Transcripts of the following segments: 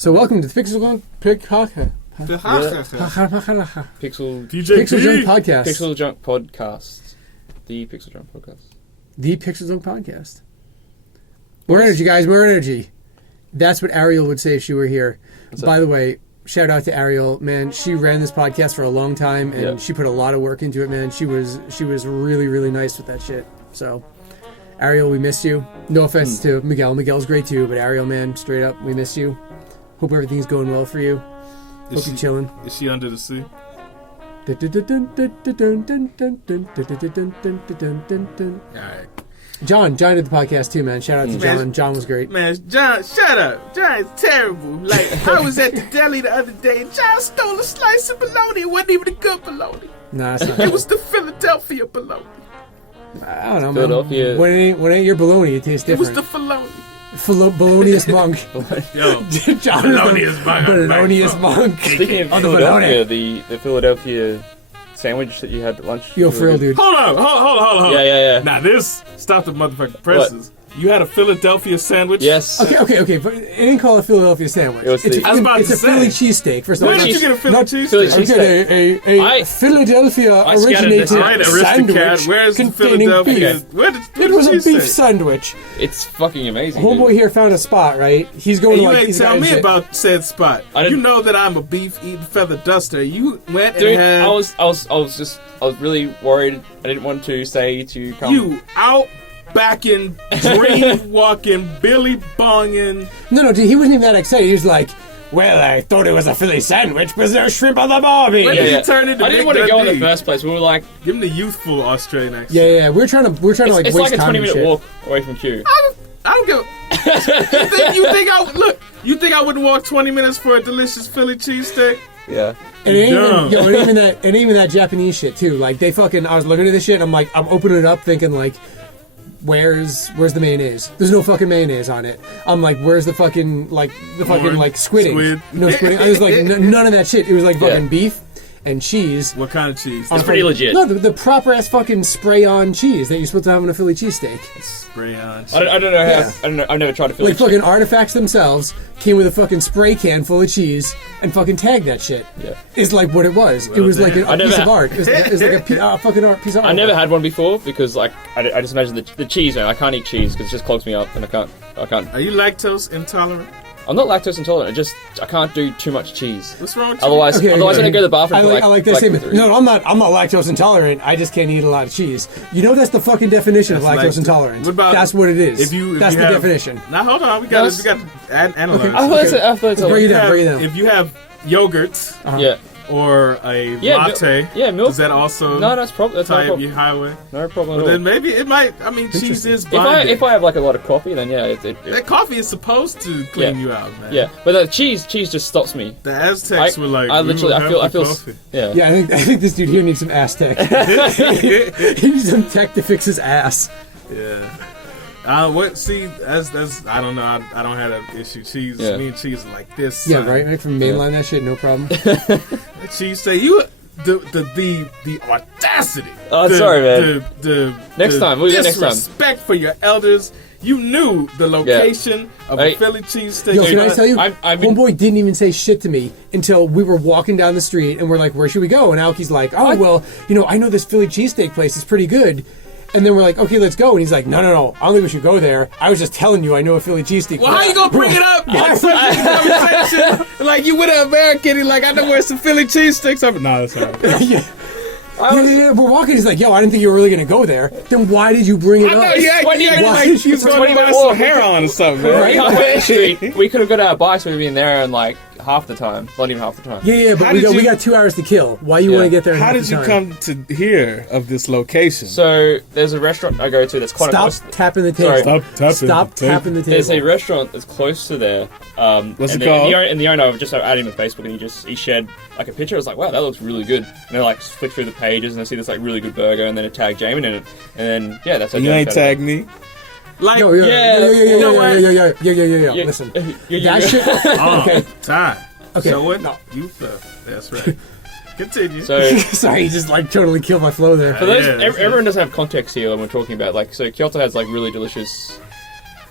So welcome to the PixelJunk PixelJunk podcast. PixelJunk podcast. The PixelJunk podcast. The PixelJunk podcast. More energy, guys. More energy. That's what Ariel would say if she were here. By the way, shout out to Ariel, man. She ran this podcast for a long time, and she put a lot of work into it, man. She was really, really nice with that shit. So, Ariel, we miss you. No offense to Miguel. Miguel's great too, but Ariel, man, straight up, we miss you. Hope everything's going well for you. Hope you're chilling. Is she under the sea? Alright. John did the podcast too, man. Shout out to John. John was great. Man, John, shut up. John is terrible. Like, I was at the deli the other day and John stole a slice of bologna. It wasn't even a good bologna. Nah, it's not. It was the Philadelphia bologna. I don't know, Philadelphia. man. When it ain't your bologna, it tastes different. It was the bologna. Bologniest monk. Yo, John bologniest monk. Bologniest monk. Speaking of Philadelphia, the Philadelphia sandwich that you had at lunch. Yo, for real, dude. Hold on. Yeah. Now this, stop the motherfucking presses. You had a Philadelphia sandwich? Yes. Okay, but it ain't called a Philadelphia sandwich. It was it's I was about it's to a say. Philly cheesesteak. First of all, Where did you get a Philly Philly cheesesteak? cheesesteak. A Philadelphia originated Alright, sandwich aristocrat. Where's the containing Philadelphia? beef. Where did It was a cheesesteak? beef sandwich. It's fucking amazing. Homeboy dude. here found a spot, right? He's going Hey, to you like. ain't he's tell got me shit. about said spot. I You didn't- know that I'm a beef eating feather duster. You went and Dude, had I was really worried. I didn't want to say to come. you out backing, dream walking, Billy bonging. No, dude, he wasn't even that excited. He was like, "Well, I thought it was a Philly sandwich, but there's shrimp on the barbie." When did he turn into I didn't Big want to go in the Dundee? first place. We were like, Give him the youthful Australian accent. Yeah. We're trying to like it's waste like a time and 20-minute shit. walk away from Q. I don't give. You think I wouldn't walk 20 minutes for a delicious Philly cheesesteak? Yeah. And it ain't Dumb. even that Japanese shit too. Like they fucking, I was looking at this shit and I'm like, I'm opening it up thinking like, where's the mayonnaise? There's no fucking mayonnaise on it. I'm like, where's the fucking squidding? Squid. No squidding. I was like, none of that shit. It was like fucking Yeah. beef and cheese. What kind of cheese? It's pretty legit. No, the proper ass fucking spray on cheese that you're supposed to have in a Philly cheesesteak. Spray on. I don't know how. Yeah. I don't know. I've never tried to feel Like fucking Artifacts themselves came with a fucking spray can full of cheese and fucking tagged that shit. Yeah. Is like what it was. Well, it was like damn. a I never piece of had- art. It was like a fucking art piece of art. I never had one before because like I just imagine the cheese. Man, I can't eat cheese because it just clogs me up and I can't. Are you lactose intolerant? I'm not lactose intolerant. I can't do too much cheese. What's wrong with you? Otherwise, Okay. I don't go to the bathroom. I like that statement. 3. No, I'm not lactose intolerant. I just can't eat a lot of cheese. You know that's the fucking definition of That's lactose like- intolerant. What about- that's what it is. If that's you the have- definition. Now hold on, we got to analyze. I thought it's Break it down. If you have yogurt Yeah. or a Yeah, latte, milk. does that also No, that's not tie a up your highway? No problem Well, at all. then maybe it might. I mean, cheese is If binding. I have like a lot of coffee, then yeah, That coffee is supposed to clean Yeah. you out, man. yeah. But the cheese just stops me. The Aztecs were like, I we literally, will I have feel, the coffee. yeah. Yeah, I think this dude here needs some ass tech. He needs some tech to fix his ass. Yeah. What? See, that's I don't know. I don't have that issue. Cheese. Yeah. Me and cheese are like this. Yeah, son. right. Make from mainline that shit, no problem. Cheese say you the audacity. Oh, sorry, man. Next time, we'll do it next time. Disrespect for your elders. You knew the location of a Philly cheesesteak. Yo, can I tell you? I've been- Homeboy didn't even say shit to me until we were walking down the street and we're like, where should we go? And Aoki's like, oh, well, I know this Philly cheesesteak place is pretty good. And then we're like, okay, let's go. And he's like, no, I don't think we should go there. I was just telling you I know a Philly cheesesteak Well, how you gonna bring it up on such a conversation? Like you with an American, he's like, I know where some Philly cheesesteaks are. No, that's not. yeah. Yeah, we're walking. He's like, yo, I didn't think you were really going to go there. Then why did you bring it I up? know, yeah, Why like did you you going to 20 buy minutes some walk? hair on or something, man. Right? Halfway the street, we could have got our bikes. We'd been there in like half the time. Not even half the time. Yeah, but How we did you- got 2 hours to kill. Why you Yeah. want to get there in How half did the you time? come to hear of this location? So there's a restaurant I go to that's quite Stop close. tapping the table. Sorry. Stop tapping the There's a table. restaurant that's close to there. What's and it called? And the owner, I've just added him on Facebook, and he shared like a picture. I was like, wow, that looks really good. And I like flick through the pages, and I see this like really good burger, and then it tagged Jaymin in it, and then yeah, that's how you Jaymin ain't found tagged me. Like, Yo, that shit. oh, Okay. time. Okay. So what? No. You that's right. Continue. So Sorry, you just like totally killed my flow there. for those, Yeah, that's everyone doesn't have context here when we're talking about so Kyoto has like really delicious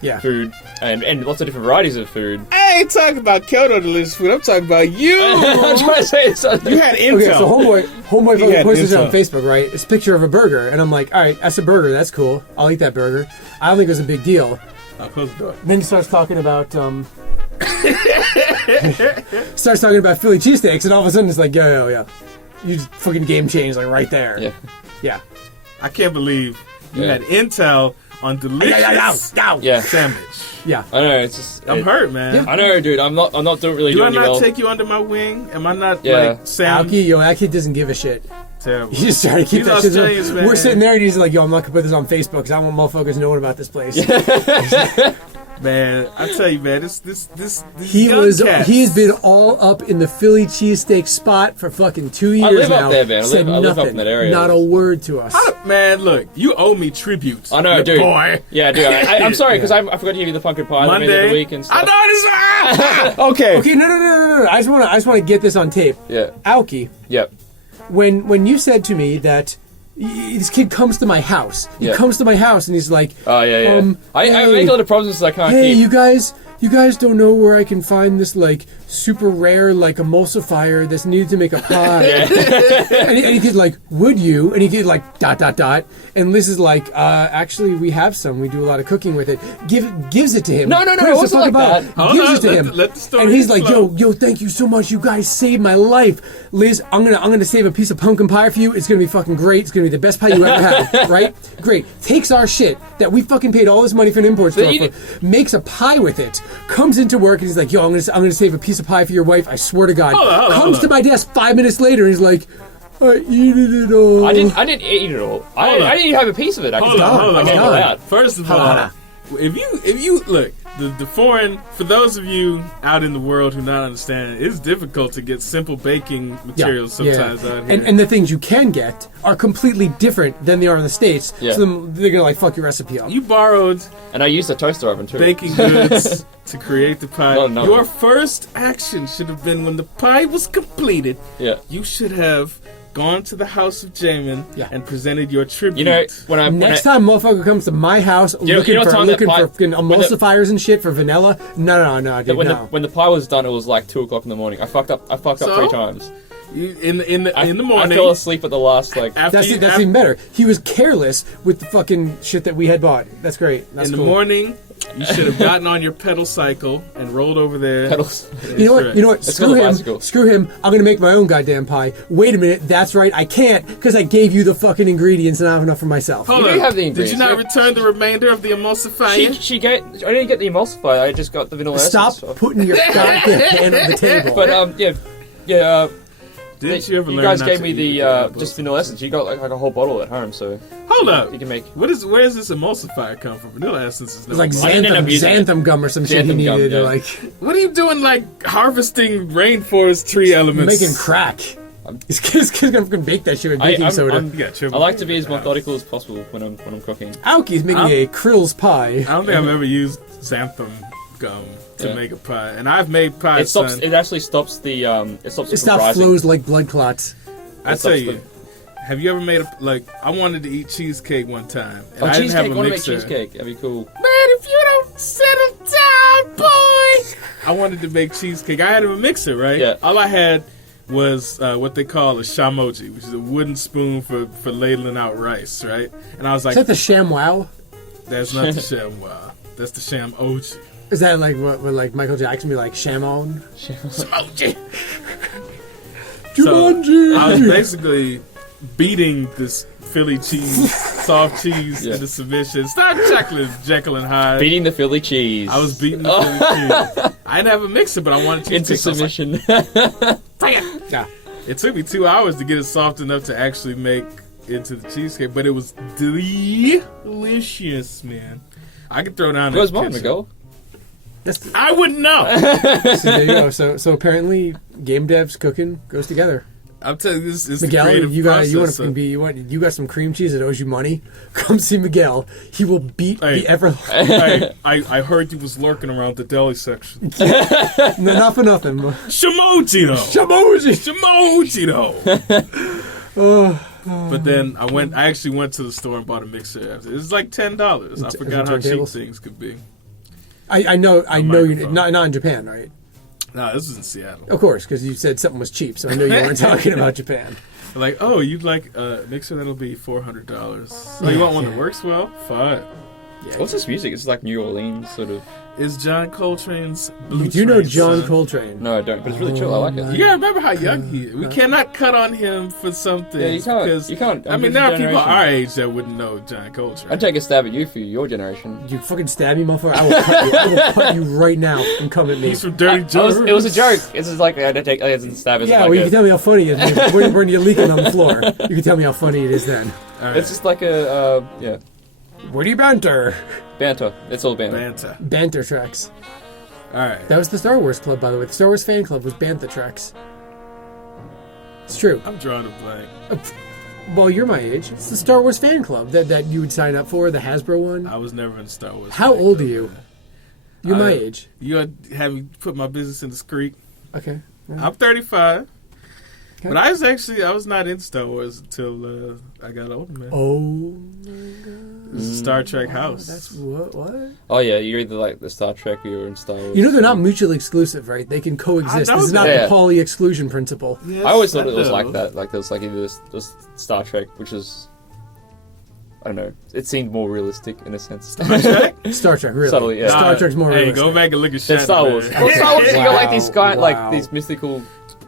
Yeah. food and lots of different varieties of food. Hey, ain't talking about Kyoto delicious food. I'm talking about you. I'm trying to say something. You had Intel. Okay, so homeboy He fucking had posted it on Intel. Facebook, right? It's a picture of a burger, and I'm like, all right, that's a burger. That's cool. I'll eat that burger. I don't think it was a big deal. I'll close the door. And then he starts talking about Philly cheesesteaks, and all of a sudden it's like, yo, you just fucking game changed like right there. Yeah. I can't believe you Yeah. had Intel on delicious Yeah. sandwich. Yeah. I know, it's just... I'm hurt, man. I know, dude. I'm not really Do I doing not well. take you under my wing? Am I not Yeah. like Sam? Aoki, that kid doesn't give a shit. Terrible. He's just trying to keep These that shit. Australians, man. We're sitting there and he's like, yo, I'm not gonna put this on Facebook because I don't want motherfuckers knowing about this place. Man, I tell you, man, this He young cats. has been all up in the Philly cheesesteak spot for fucking 2 years live now. up there, man. I Said live nothing. up in that area. Not a word to us. Man, look, you owe me tributes. I know, you dude. Boy. Yeah, dude. I'm sorry, because I forgot to give you the pumpkin pie that I made the other week and stuff. I know this. Okay. Okay, no. I just want to get this on tape. Yeah. Aoki, Yep. when you said to me that this kid comes to my house, he Yeah. comes to my house and he's like, Oh, yeah. I hey, make a lot of problems I can't hey, keep. you guys don't know where I can find this like super rare like emulsifier that's needed to make a pie. and he kid's like, would you? And he kid like ... And Liz is like, actually we have some. We do a lot of cooking with it. Gives it to him. No, Puts it the wasn't fuck like about that. it. Hold Gives on, it to him. let the story And he's like, flow. yo, thank you so much. You guys saved my life. Liz, I'm gonna save a piece of pumpkin pie for you. It's gonna be fucking great. It's gonna be the best pie you ever had. Right? Great. Takes our shit that we fucking paid all this money for an import store you- for, makes a pie with it, comes into work and he's like, yo, I'm gonna save a piece of pie for your wife. I swear to God. Hold on. Comes to my desk 5 minutes later and he's like, I eated it all. I didn't eat it all. I didn't even have a piece of it. I Hold on. I can't go out. First of all, if you look, the foreign, for those of you out in the world who not understand, it's difficult to get simple baking materials sometimes out here. And the things you can get are completely different than they are in the States. Yeah. So they're gonna like fuck your recipe up. You borrowed And I used a toaster oven too. baking goods to create the pie. No. Your first action should have been when the pie was completed. Yeah. You should have gone to the house of Jaymin and presented your tribute. You know, when I Next time motherfucker comes to my house looking you know what time that for pie- fucking emulsifiers and shit for vanilla, no, dude, when no. when the pie was done, it was like 2 o'clock in the morning. I fucked up So? 3 times. You, in the morning. I fell asleep at the last like. after That's you- that's af- even better. He was careless with the fucking shit that we had bought. That's great. That's in the cool. morning. You should have gotten on your pedal cycle and rolled over there. Pedals. You know what? That's You know what? It's Screw called a him. bicycle. Screw him. I'm gonna make my own goddamn pie. Wait a minute. That's right. I can't because I gave you the fucking ingredients and I have enough for myself. Hold You on. do have the Did you ingredients, not yeah. return the remainder of the emulsifier? She gave. I didn't get the emulsifier. I just got the vanilla Stop essence. putting your goddamn hand on the table. But yeah. Didn't you ever You learn guys not gave to me eat the apples? just vanilla essence. You got like a whole bottle at home, so Hold up. you can make. Where does this emulsifier come from? Vanilla essence is no. It's like I didn't end up using it. xanthan gum or some shit he Xanthan gum, needed. yeah. Or like What are you doing? Like harvesting rainforest tree elements? making crack. This kid's gonna fucking bake that shit with baking soda. I I like to be as methodical as possible when I'm cooking. Aoki's making a Krill's pie. I don't think I've ever used xanthan gum to Yeah. make a pie, and I've made pies. It stops. son. It actually stops the. It stops It it from stops rising. flows like blood clots. I It tell stops you, have you ever made I wanted to eat cheesecake one time, and Oh, I didn't have cheesecake! a Want to make mixer. cheesecake? That'd be cool. Man, if you don't settle down, boy. I wanted to make cheesecake. I had a mixer, right? Yeah. All I had was what they call a shamoji, which is a wooden spoon for ladling out rice, right? And I was like, Is that the ShamWow? that's not the sham wow. That's the sham oji. Is that like what like Michael Jackson be like Shamon? Shamoji. Jumanji! I was basically beating this Philly cheese, soft cheese Yeah. into submission. Stop Jekyll and Hyde. Beating the Philly cheese. I was beating the Philly cheese. I didn't have a mixer, but I wanted cheesecake. into So I was like, submission. Yeah. it took me 2 hours to get it soft enough to actually make into the cheesecake, but it was delicious, man. I could throw down. Where's that mine, kitchen. Miguel? That's I wouldn't know. so there you go. So apparently game devs cooking goes together. I'm telling you, this is the Miguel, creative you got process. you want to so- be you got some cream cheese that owes you money. Come see Miguel. He will beat Hey. the ever. Hey, I heard you was lurking around the deli section. No, not for nothing. Shamoji though. Shamoji. Shamoji though. But then I actually went to the store and bought a mixer. It was like $10. I forgot how cheap turntables? things could be. I know you microphone. not in Japan, right? No, this is in Seattle. Of course, because you said something was cheap, so I know you weren't talking about Japan. Like, oh, you'd like a mixer that'll be $400. Oh, you want one that works well? Fine. Yeah. What's this music? It's like New Orleans sort of. Is John Coltrane's Blue You do know Train, John son. Coltrane? No, I don't. But it's really chill. I like it. You gotta remember how young he is. We cannot cut on him for something. Yeah, because, you can't. I mean, there are people our age that wouldn't know John Coltrane. I'd take a stab at you for your generation. You fucking stab me, motherfucker! I will cut you. I will cut you right now and come at me. He's from Dirty Jokes. It was a joke. It's just like I'd take a stab at Yeah, like well, you can tell me how funny it is when you're leaking on the floor. You can tell me how funny it is then. All right. It's just like a yeah. Witty banter. Banter. It's all banter. Banter tracks. All right. That was the Star Wars club, by the way. The Star Wars fan club was Bantha tracks. It's true. I'm drawing a blank. Well, you're my age. It's the Star Wars fan club that you would sign up for, the Hasbro one. I was never in Star Wars. How old are you? You're my age. You have me put my business in the creek. Okay. I'm 35. Okay. But I was not in Star Wars until I got older, man. Oh. This is Star Trek house. That's what? Oh yeah, you're either like the Star Trek or you're in Star Wars. You know they're not mutually exclusive, right? They can coexist. I know This is not that. the Pauli exclusion principle. Yes, I always thought it was know. like that. Like there was like either this Star Trek, which is I don't know. It seemed more realistic in a sense. Star Trek, really. Subtly, yeah. Star Trek's more Hey, realistic. go back and look at Than Shatner. Star Wars. man. Well, Star Wars, you got like these Wow. like these mystical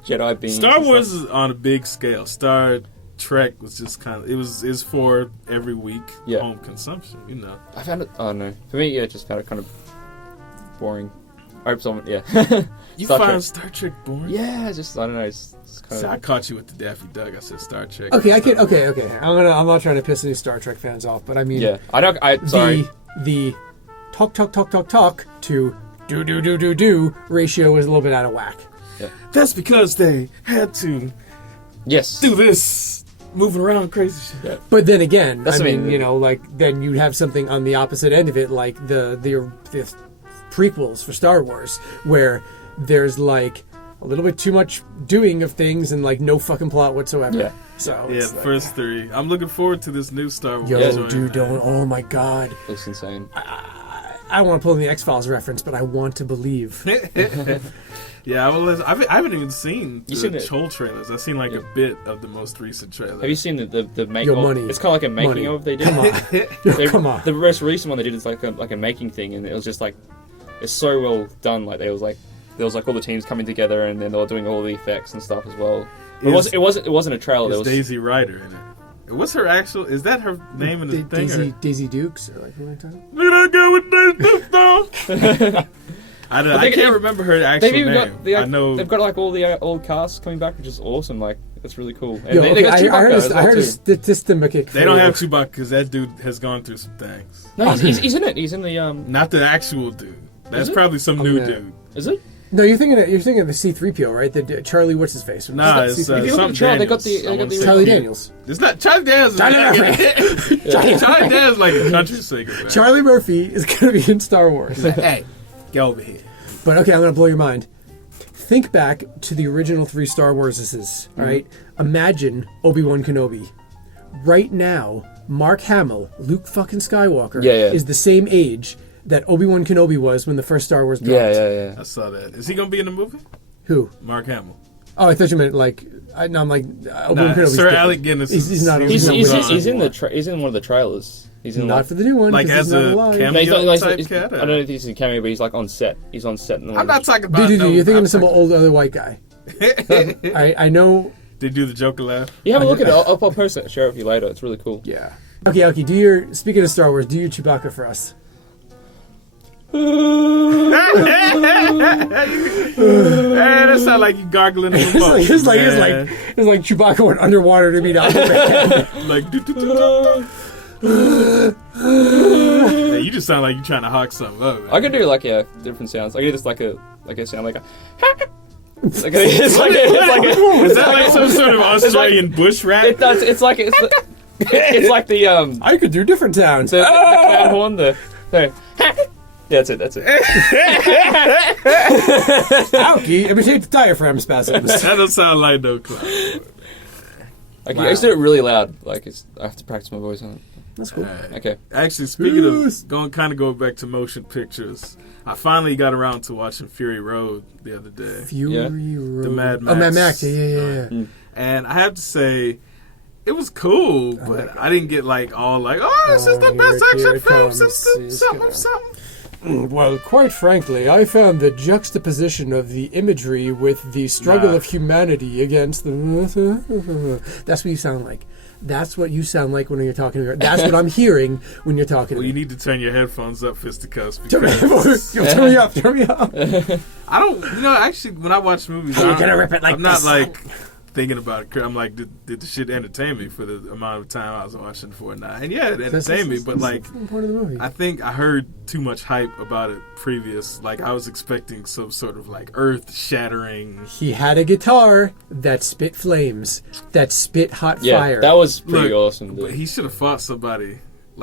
Jedi beings. Star and Wars stuff. is on a big scale. Star Trek was just kind of is for every week Yeah. home consumption. You know. I found it. Oh no, for me, yeah, just found it kind of boring. I hope someone, yeah. You Star find Trek. Star Trek boring? Yeah, just I don't know. It's kind See, I of. caught you with the Daffy Duck. I said Star Trek. Okay, I can. Star Wars. Okay. I'm not trying to piss any Star Trek fans off, but I mean, Yeah, I don't. Sorry. the talk to do ratio is a little bit out of whack. That's because they had to Yes. do this, moving around crazy shit. But then again, That's I what I mean, mean. you know, like then you'd have something on the opposite end of it, like the prequels for Star Wars, where there's like a little bit too much doing of things and like no fucking plot whatsoever. Yeah. So Yeah, it's the like, first three. I'm looking forward to this new Star Wars. yo, joint, dude, man. don't. Oh my god. Looks insane. I don't want to pull in the X-Files reference, but I want to believe. Yeah, I haven't even seen You seen the it? whole trailers. I've seen like a bit of the most recent trailer. Have you seen the make? Yo, of- money. It's kind of like a making Money. of they did. Come on. Yo, They- come on. The most recent one they did is like a making thing, and it was just like it's so well done. Like there was like all the teams coming together, and then they were doing all the effects and stuff as well. But Is- it wasn't a trailer. Is There was Daisy Ryder in it? What's her actual? Is that her name in the thing? Daisy Dukes, or like what am I talking? Look at that girl with Daisy Dukes, though. I can't remember her actual They've even name. got the I know. they've got like all the old casts coming back, which is awesome. Like it's really cool. And Yo, they okay, got I Chewbacca heard as I well, heard a too. statistic. They don't have Chewbacca because that dude has gone through some things. No, he's in it. He's in the Not the actual dude. That's it? probably some new yeah. dude. Is it? No, you're thinking of the C-3PO, right? The Charlie, what's his face? Nah, What's it's that? If you look at something the trailer, they got Daniels. the- I they got wanna the- say. Charlie Daniels. It's not Charlie Daniels. Charlie Murphy. Charlie Daniels is like a country singer. Man. Charlie Murphy is going to be in Star Wars. Hey, get over here. But okay, I'm going to blow your mind. Think back to the original 3 Star Warses, all right? Imagine Obi-Wan Kenobi. Right now, Mark Hamill, Luke fucking Skywalker, Yeah, yeah. is the same age that Obi-Wan Kenobi was when the first Star Wars dropped. Yeah. I saw that. Is he gonna be in the movie? Who? Mark Hamill. Oh, I thought you meant like... I'm like... Obi-Wan Nah, Kenobi's Sir different. Alec Guinness. He's not- He's not in with he's in one of the trailers. He's in Not for the new one, Like 'cause as he's not a alive. cameo? No, he's not, like, type he's- cat, I don't know if he's in cameo, but he's like on set. He's on set. In the I'm not talking about. Dude, no, you're thinking I'm of some talking- old other white guy. I know... They do the Joker laugh. You have a look at it. I'll post it. Share it with you later. It's really cool. Yeah. Okay, speaking of Star Wars, do your Chewbacca for us. Hey, that sound like you gargling in the mouth. It's like Chewbacca went underwater to meet Aquaman. Like, do, do, do, do, do. Hey, you just sound like you're trying to hawk something up. Man. I can do like different sounds. I can do just like a sound like a. It's like it's like Is that like some sort of Australian bush rap? it does. It's like the I could do different sounds. the clown horn. Yeah, that's it. Aoki, imitate the diaphragm spasms. That don't sound like no clown. Like, I used to do it really loud. Like I have to practice my voice on it. That's cool. Okay. Actually, speaking of going back to motion pictures, I finally got around to watching Fury Road the other day. Fury Road. The Mad Max. Oh, Mad Max. Yeah. And I have to say, it was cool, but I didn't get all this is the best action film since the something. Well, quite frankly, I found the juxtaposition of the imagery with the struggle of humanity against the... That's what you sound like. That's what you sound like when you're talking. That's what I'm hearing when you're talking. Well, you need to turn your headphones up, fisticuffs. Turn me up. I don't, actually, when I watch movies, You're gonna rip it like I'm not this. thinking about it. I'm like, did the shit entertain me for the amount of time I was watching for it? And yeah, it entertained me, but part of the movie. I think I heard too much hype about it previous. I was expecting some sort of earth-shattering. He had a guitar that spit flames, that spit hot fire. That was pretty awesome. But he should have fought somebody.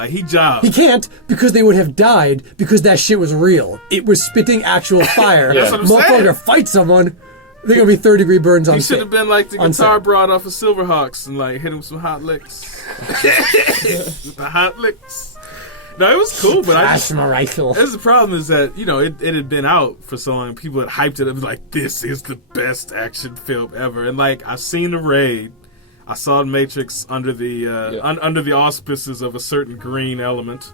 He jobbed. He can't because they would have died because that shit was real. It was spitting actual fire. That's what I'm Motherfucker, saying. Fight someone. They're gonna be 3rd-degree burns on He set. should have been like the guitar broad off of Silverhawks and hit him with some hot licks. With the hot licks. No, it was cool, but That's my rifle. That's the problem is that, it had been out for so long. People had hyped it up this is the best action film ever. And I've seen The Raid. I saw The Matrix under the under the auspices of a certain green element.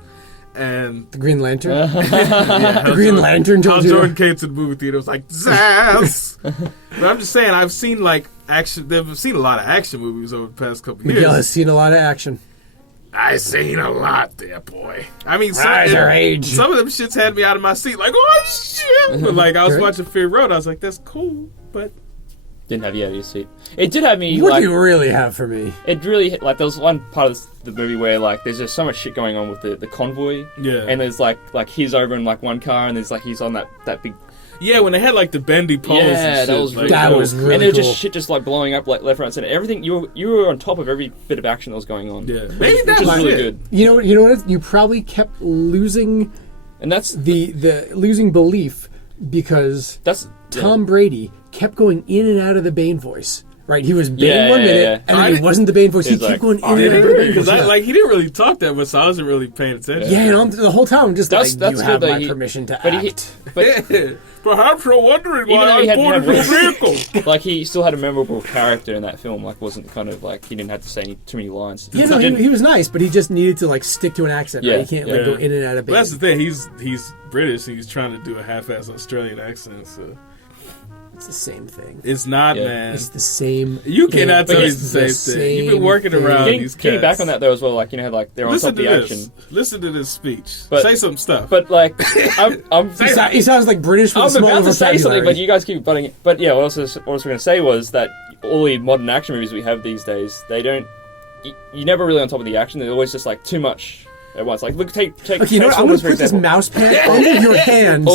And The Green Lantern? the Green Lantern told you. Jordan came to the movie theater. It was Zaz. But I'm just saying, I've seen action. They've seen a lot of action movies over the past couple years. Miguel has seen a lot of action. I seen a lot there, boy. I mean, Rise or age. some of them shits had me out of my seat. Oh shit! But I was watching Fury Road. I was like, that's cool, but Didn't have you out of your seat. It did have me. What do you really have for me? It really there was one part of the movie where there's just so much shit going on with the convoy. Yeah. And there's like he's over in one car and there's he's on that big. Yeah, when they had the bendy poles. Yeah, and shit, that was really That cool. was really and there was cool. just shit just blowing up left, right, and center. Everything you were on top of every bit of action that was going on. Yeah, maybe that which was is really it. good. You know what? You probably kept losing And that's the losing belief because Tom Brady kept going in and out of the Bane voice. Right, he was Bane one minute, and then he wasn't the Bane voice. He kept going in and out of the Bane voice. Because he didn't really talk that much, so I wasn't really paying attention. Yeah, and the whole time I'm just that's you have good, my permission to but act. Perhaps you're wondering why I boarded your vehicle. He still had a memorable character in that film. Wasn't kind of he didn't have to say too many lines. Yeah, no, he was nice, but he just needed to stick to an accent. Yeah. Right? He can't go in and out of Bane. Well, that's the thing. He's British, and he's trying to do a half-ass Australian accent. So It's the same thing. it's not, man. It's the same. You cannot tell It's it's the same thing. You've been working around these cats. Getting back on that though as well, they're on top Listen of to the this. action. Listen to this speech. But- Say some stuff. But I'm He sounds like British with a I'm small about to say something, vocabulary. but you guys keep butting it. But yeah, what I was going to say was that all the modern action movies we have these days, they don't. You're never really on top of the action. They're always just too much at once. Look, take. Okay, you know what? I'm going Transformers, to for put this example. mouse pad under your hands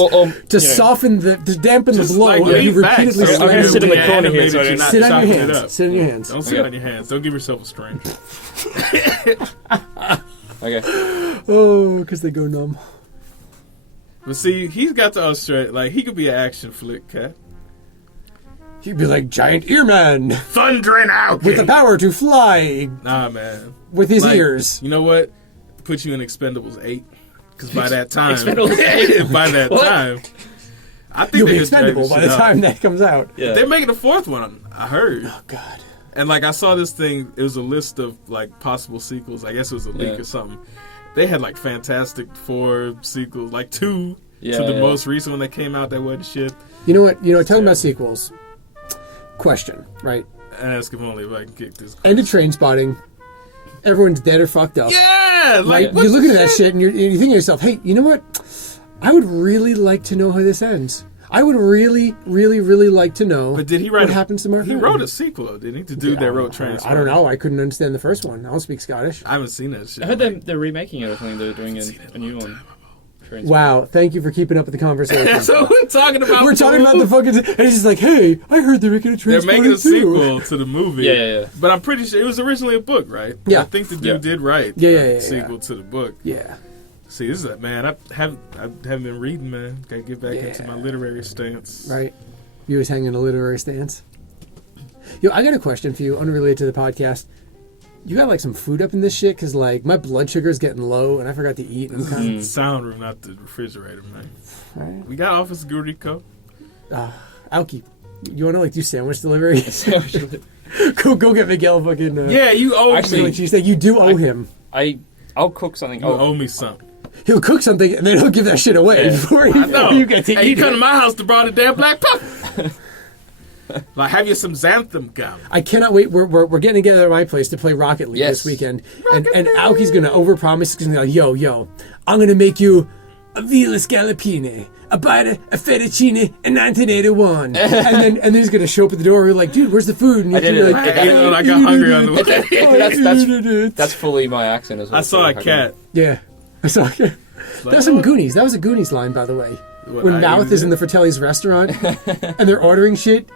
to soften to dampen the Just blow like of you lean back repeatedly so I'm gonna slamming. sit in the we corner here, animated so I you don't- not Sit on chopping your it hands. up. Sit on your hands. Don't sit on your hands. Don't give yourself a strain. Okay. Oh, because they go numb. But see, he's got the Australia. He could be an action flick, cat. He'd be like Giant Earman Thundering out with the power to fly Nah, man. with his ears. You know what? Put you in Expendables 8. Because by that time... Expendables 8? by that What? time... I think You'll they be just made expendable this by shit the up. time that comes out. Yeah. They're making a fourth one, I heard. Oh, God. And I saw this thing, it was a list of possible sequels. I guess it was a leak or something. They had Fantastic Four sequels, 2 to the most recent one that came out that wasn't shit. You know what? Talking about sequels. Question, right? Ask him only if I can kick this. End of Train Spotting. Everyone's dead or fucked up. Yeah! Like, what you're looking the at that shit and you're thinking to yourself, hey, you know what? I would really like to know how this ends. I would really, really, really like to know But did he write what happens to Mark He Hamill. wrote a sequel, didn't he? The dude that wrote Train I don't know. I couldn't understand the first one. I don't speak Scottish. I haven't seen that shit. I heard they're remaking it or something. They're doing a new one. Wow, thank you for keeping up with the conversation. That's what we're talking about. We're talking about the fucking... And it's just like, hey, I heard they're making a They're Train making a Spotting too. sequel to the movie. Yeah. But I'm pretty sure it was originally a book, right? Yeah. I think the dude did write Yeah, a sequel to the book. Yeah. See, this is that, man. I haven't been reading, man. Gotta get back into my literary stance. Right. You always hang in a literary stance. Yo, I got a question for you, unrelated to the podcast. You got like some food up in this shit, because like my blood sugar's getting low and I forgot to eat. And This is the sound room, not the refrigerator, man. Right. We got Office Gurico. Aoki, you want to like do sandwich delivery? go get Miguel fucking. Yeah, you owe Actually, me. Cheesesteak. You do owe him. I'll cook something. You owe me something. He'll cook something and then he'll give that shit away before you get to Hey, eat you come to it. my house to brought a damn black pepper. Like, have you some xanthan gum? I cannot wait. We're getting together at my place to play Rocket League this weekend, and Aoki's gonna overpromise. He's gonna be like, yo, I'm gonna make you a Villa Scallopine, a bite of fettuccine in 1981, and then he's gonna show up at the door. We're like, dude, where's the food? And I did it. I got hungry on the way. That's fully my accent as well. I saw a cat. Yeah, I saw a cat. That was some Goonies. That was a Goonies line, by the way. When Mouth is in the Fratelli's restaurant and they're ordering shit.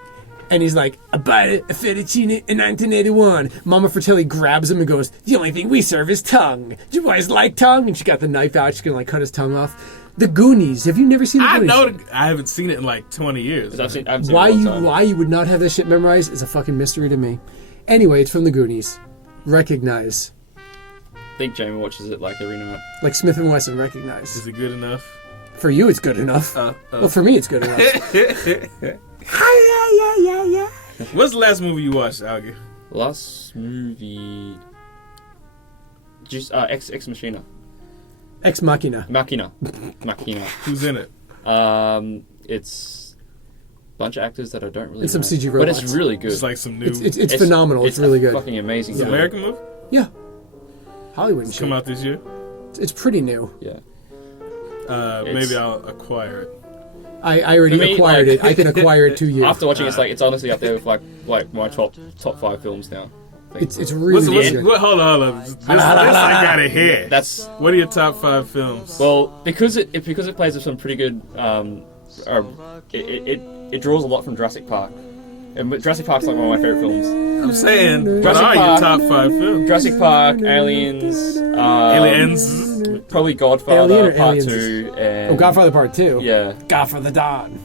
And he's like, a bite of fettuccine in 1981. Mama Fratelli grabs him and goes, the only thing we serve is tongue. Do you guys like tongue? And she got the knife out. She's going to like cut his tongue off. The Goonies. Have you never seen the Goonies? I know. I haven't seen it in like 20 years. I've seen it Why all the time. you would not have this shit memorized is a fucking mystery to me. Anyway, it's from the Goonies. Recognize. I think Jaymin watches it like every night. Like Smith & Wesson, recognize. Is it good enough? For you, it's good enough. Well, for me, it's good enough. Yeah. What's the last movie you watched, Aoki? Last movie, just Ex Machina. Ex Machina. Machina. Who's in it? It's a bunch of actors that I don't really It's some know. CG But robots. it's really good. It's like some new. It's phenomenal. It's really good. Fucking amazing. It's an American movie? Yeah. Hollywood and It's shit. come out this year? It's pretty new. Yeah. Maybe I'll acquire it. I already For me, acquired like- it. I can acquire it to you. After watching it, it's honestly up there with like my top 5 films now. Like, It's really good. Hold on. This I got it here. that's What are your top 5 films? well because it plays with some pretty good. It draws a lot from Jurassic Park. And Jurassic Park's like one of my favorite films. I'm saying, what Jurassic are your Park. top 5 films? Jurassic Park, Aliens, Aliens. probably Alien Godfather or Part Aliens? 2, and Godfather Part 2. Yeah. Godfather Dawn.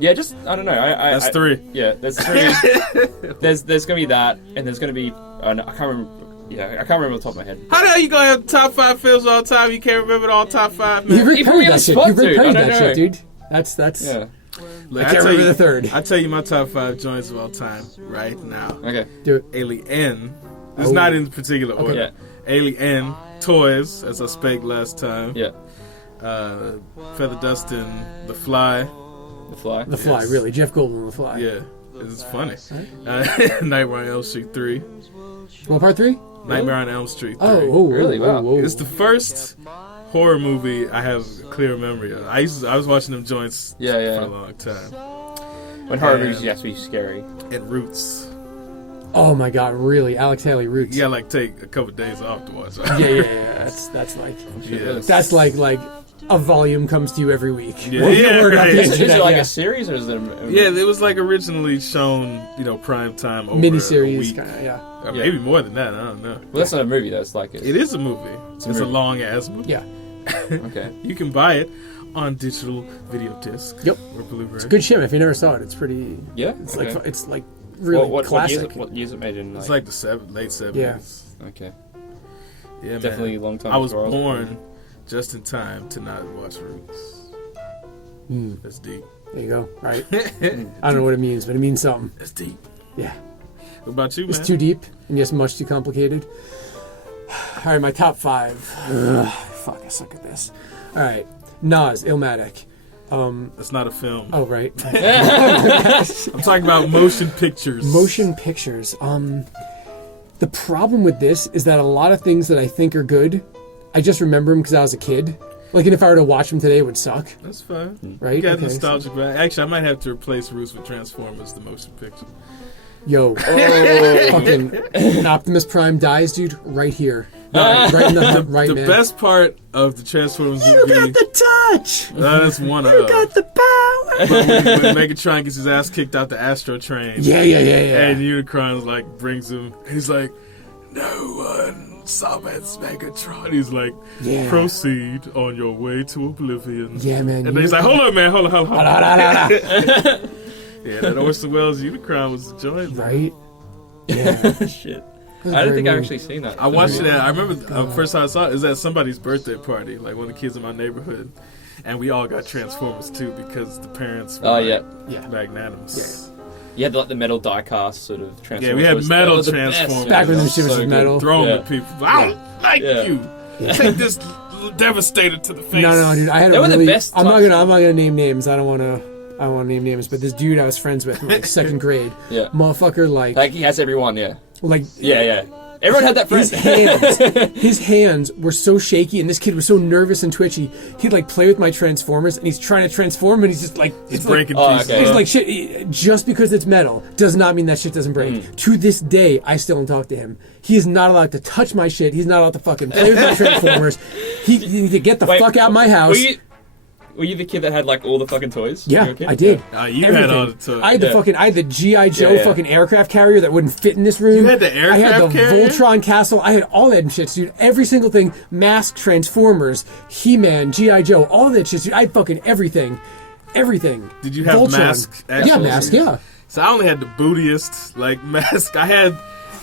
Yeah, just I don't know. That's 3. Yeah, there's 3. there's gonna be that, and there's gonna be I can't remember. Yeah, I can't remember off the top of my head. How the hell you gonna have top 5 films all the time? You can't remember all top 5, You man. Rick You put Perry me on that the shit. spot, You Rick dude. Perry I that don't shit, know. dude. That's. Yeah. Look, I can't remember the third. I tell you my top 5 joints of all time right now. Okay. Do it. Alien. It's Oh. not in particular order. Yeah. Alien. Toys, as I spake last time. Yeah. Feather Dustin. The Fly. The Fly. The Fly, Yes. really. Jeff Goldblum, The Fly. Yeah. It's funny. Nightmare on Elm Street 3. What, Part 3? Nightmare on Elm Street 3. Oh, Really? Wow. It's the first horror movie I have a clear memory of. I was watching them joints Yeah. for a long time. When horror Yeah. movies have to be scary. And Roots. Oh my God, really? Alex Haley Roots. You gotta like take a couple days off to watch. Yeah. That's like Yes. that's like a volume comes to you every week. Yeah, Well, you yeah, word out right. the Is it internet, like yeah. a series or is it a movie? Yeah, it was like originally shown, prime time over a Miniseries, week. kind of, yeah. Or maybe more than that. I don't know. Well, that's not a movie. That's like It is a movie. It's a movie. long ass movie. Yeah. Okay. You can buy it on digital video disc. Yep. Or Blu-ray. Good shit. If you never saw it, it's pretty. Yeah. It's okay. like really what classic. What years it made in? It's like the late 70s. Yeah. Okay. Yeah, man. Definitely a long time. I was before born just in time to not watch Roots. That's deep. There you go. Right. I don't know what it means, but it means something. That's deep. Yeah. What about you, man? It's too deep and yes, much too complicated. All right, my top 5. Ugh, fuck, I suck at this. All right, Nas, Illmatic. That's not a film. Oh, right. I'm talking about motion pictures. Motion pictures. The problem with this is that a lot of things that I think are good, I just remember them because I was a kid. Like, and if I were to watch them today, it would suck. That's fine. Right? You got Okay, nostalgic. Actually, I might have to replace Roots with Transformers, the motion picture. Yo, fucking when Optimus Prime dies, dude, right here. Right in the hunt, right, The man. best part of the Transformers You movie. got the touch! That's one of You them. got the power! when Megatron gets his ass kicked out the Astro train. Yeah. And Unicron's like brings him. He's like, no one summons Megatron. He's like, Yeah. proceed on your way to oblivion. Yeah, man. And then he's like, hold on, man, hold on. Hold on. Yeah, that Orson Welles Unicron was a joy. Right? Yeah. Shit. I don't think I've actually seen that. I watched it. I remember first time I saw it is at somebody's birthday party, like one of the kids in my neighborhood, and we all got Transformers too because the parents were magnanimous. You had like the metal die-cast sort of Transformers. Yeah, we had metal Transformers. Back when the shit was metal. Throwing at people. I don't like you. Take this Devastator to the face. No, dude. I had they were really. The best I'm not gonna name names. I don't want to name names, but this dude I was friends with in like second grade, motherfucker, like he has everyone, like everyone had that friend. His hands were so shaky, and this kid was so nervous and twitchy. He'd like play with my Transformers, and he's trying to transform, and he's just like it's breaking pieces. He's like shit. Just because it's metal does not mean that shit doesn't break. To this day, I still don't talk to him. He is not allowed to touch my shit. He's not allowed to fucking play with my Transformers. He needs to get the fuck out of my house. Were you the kid that had like all the fucking toys? Yeah, I did. You had all the toys. I had the G.I. Joe fucking aircraft carrier that wouldn't fit in this room. You had the aircraft carrier? I had the carrier? Voltron castle. I had all that shit, dude. Every single thing. Mask, Transformers, He-Man, G.I. Joe, all that shit, dude. I had fucking everything. Everything. Did you have Voltron. Mask? Yeah, Mask, yeah. So I only had the bootiest, like, Mask.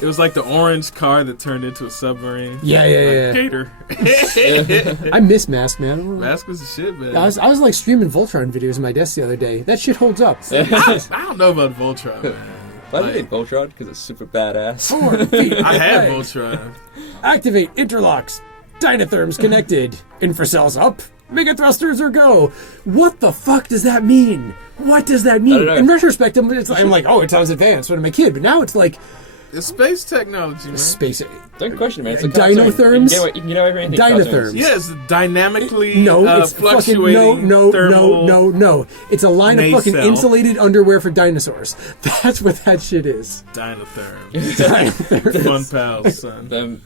It was like the orange car that turned into a submarine. Yeah. Gator. I miss Mask, man. Mask was the shit, man. I was like streaming Voltron videos on my desk the other day. That shit holds up. I don't know about Voltron, man. Why did they Voltron? Because it's super badass. I had Voltron. Activate interlocks. Dynatherms connected. Infracells up. Mega thrusters or go. What the fuck does that mean? What does that mean? In retrospect, I'm like, oh, it sounds advanced when I'm a kid, but now it's like. It's space technology, man. Space. Don't question it, man. It's Dinotherms. You can get everything. Dinotherms. Yes, dynamically it's fluctuating no. It's a line of fucking insulated underwear for dinosaurs. That's what that shit is. Dinotherms. Fun pals, son.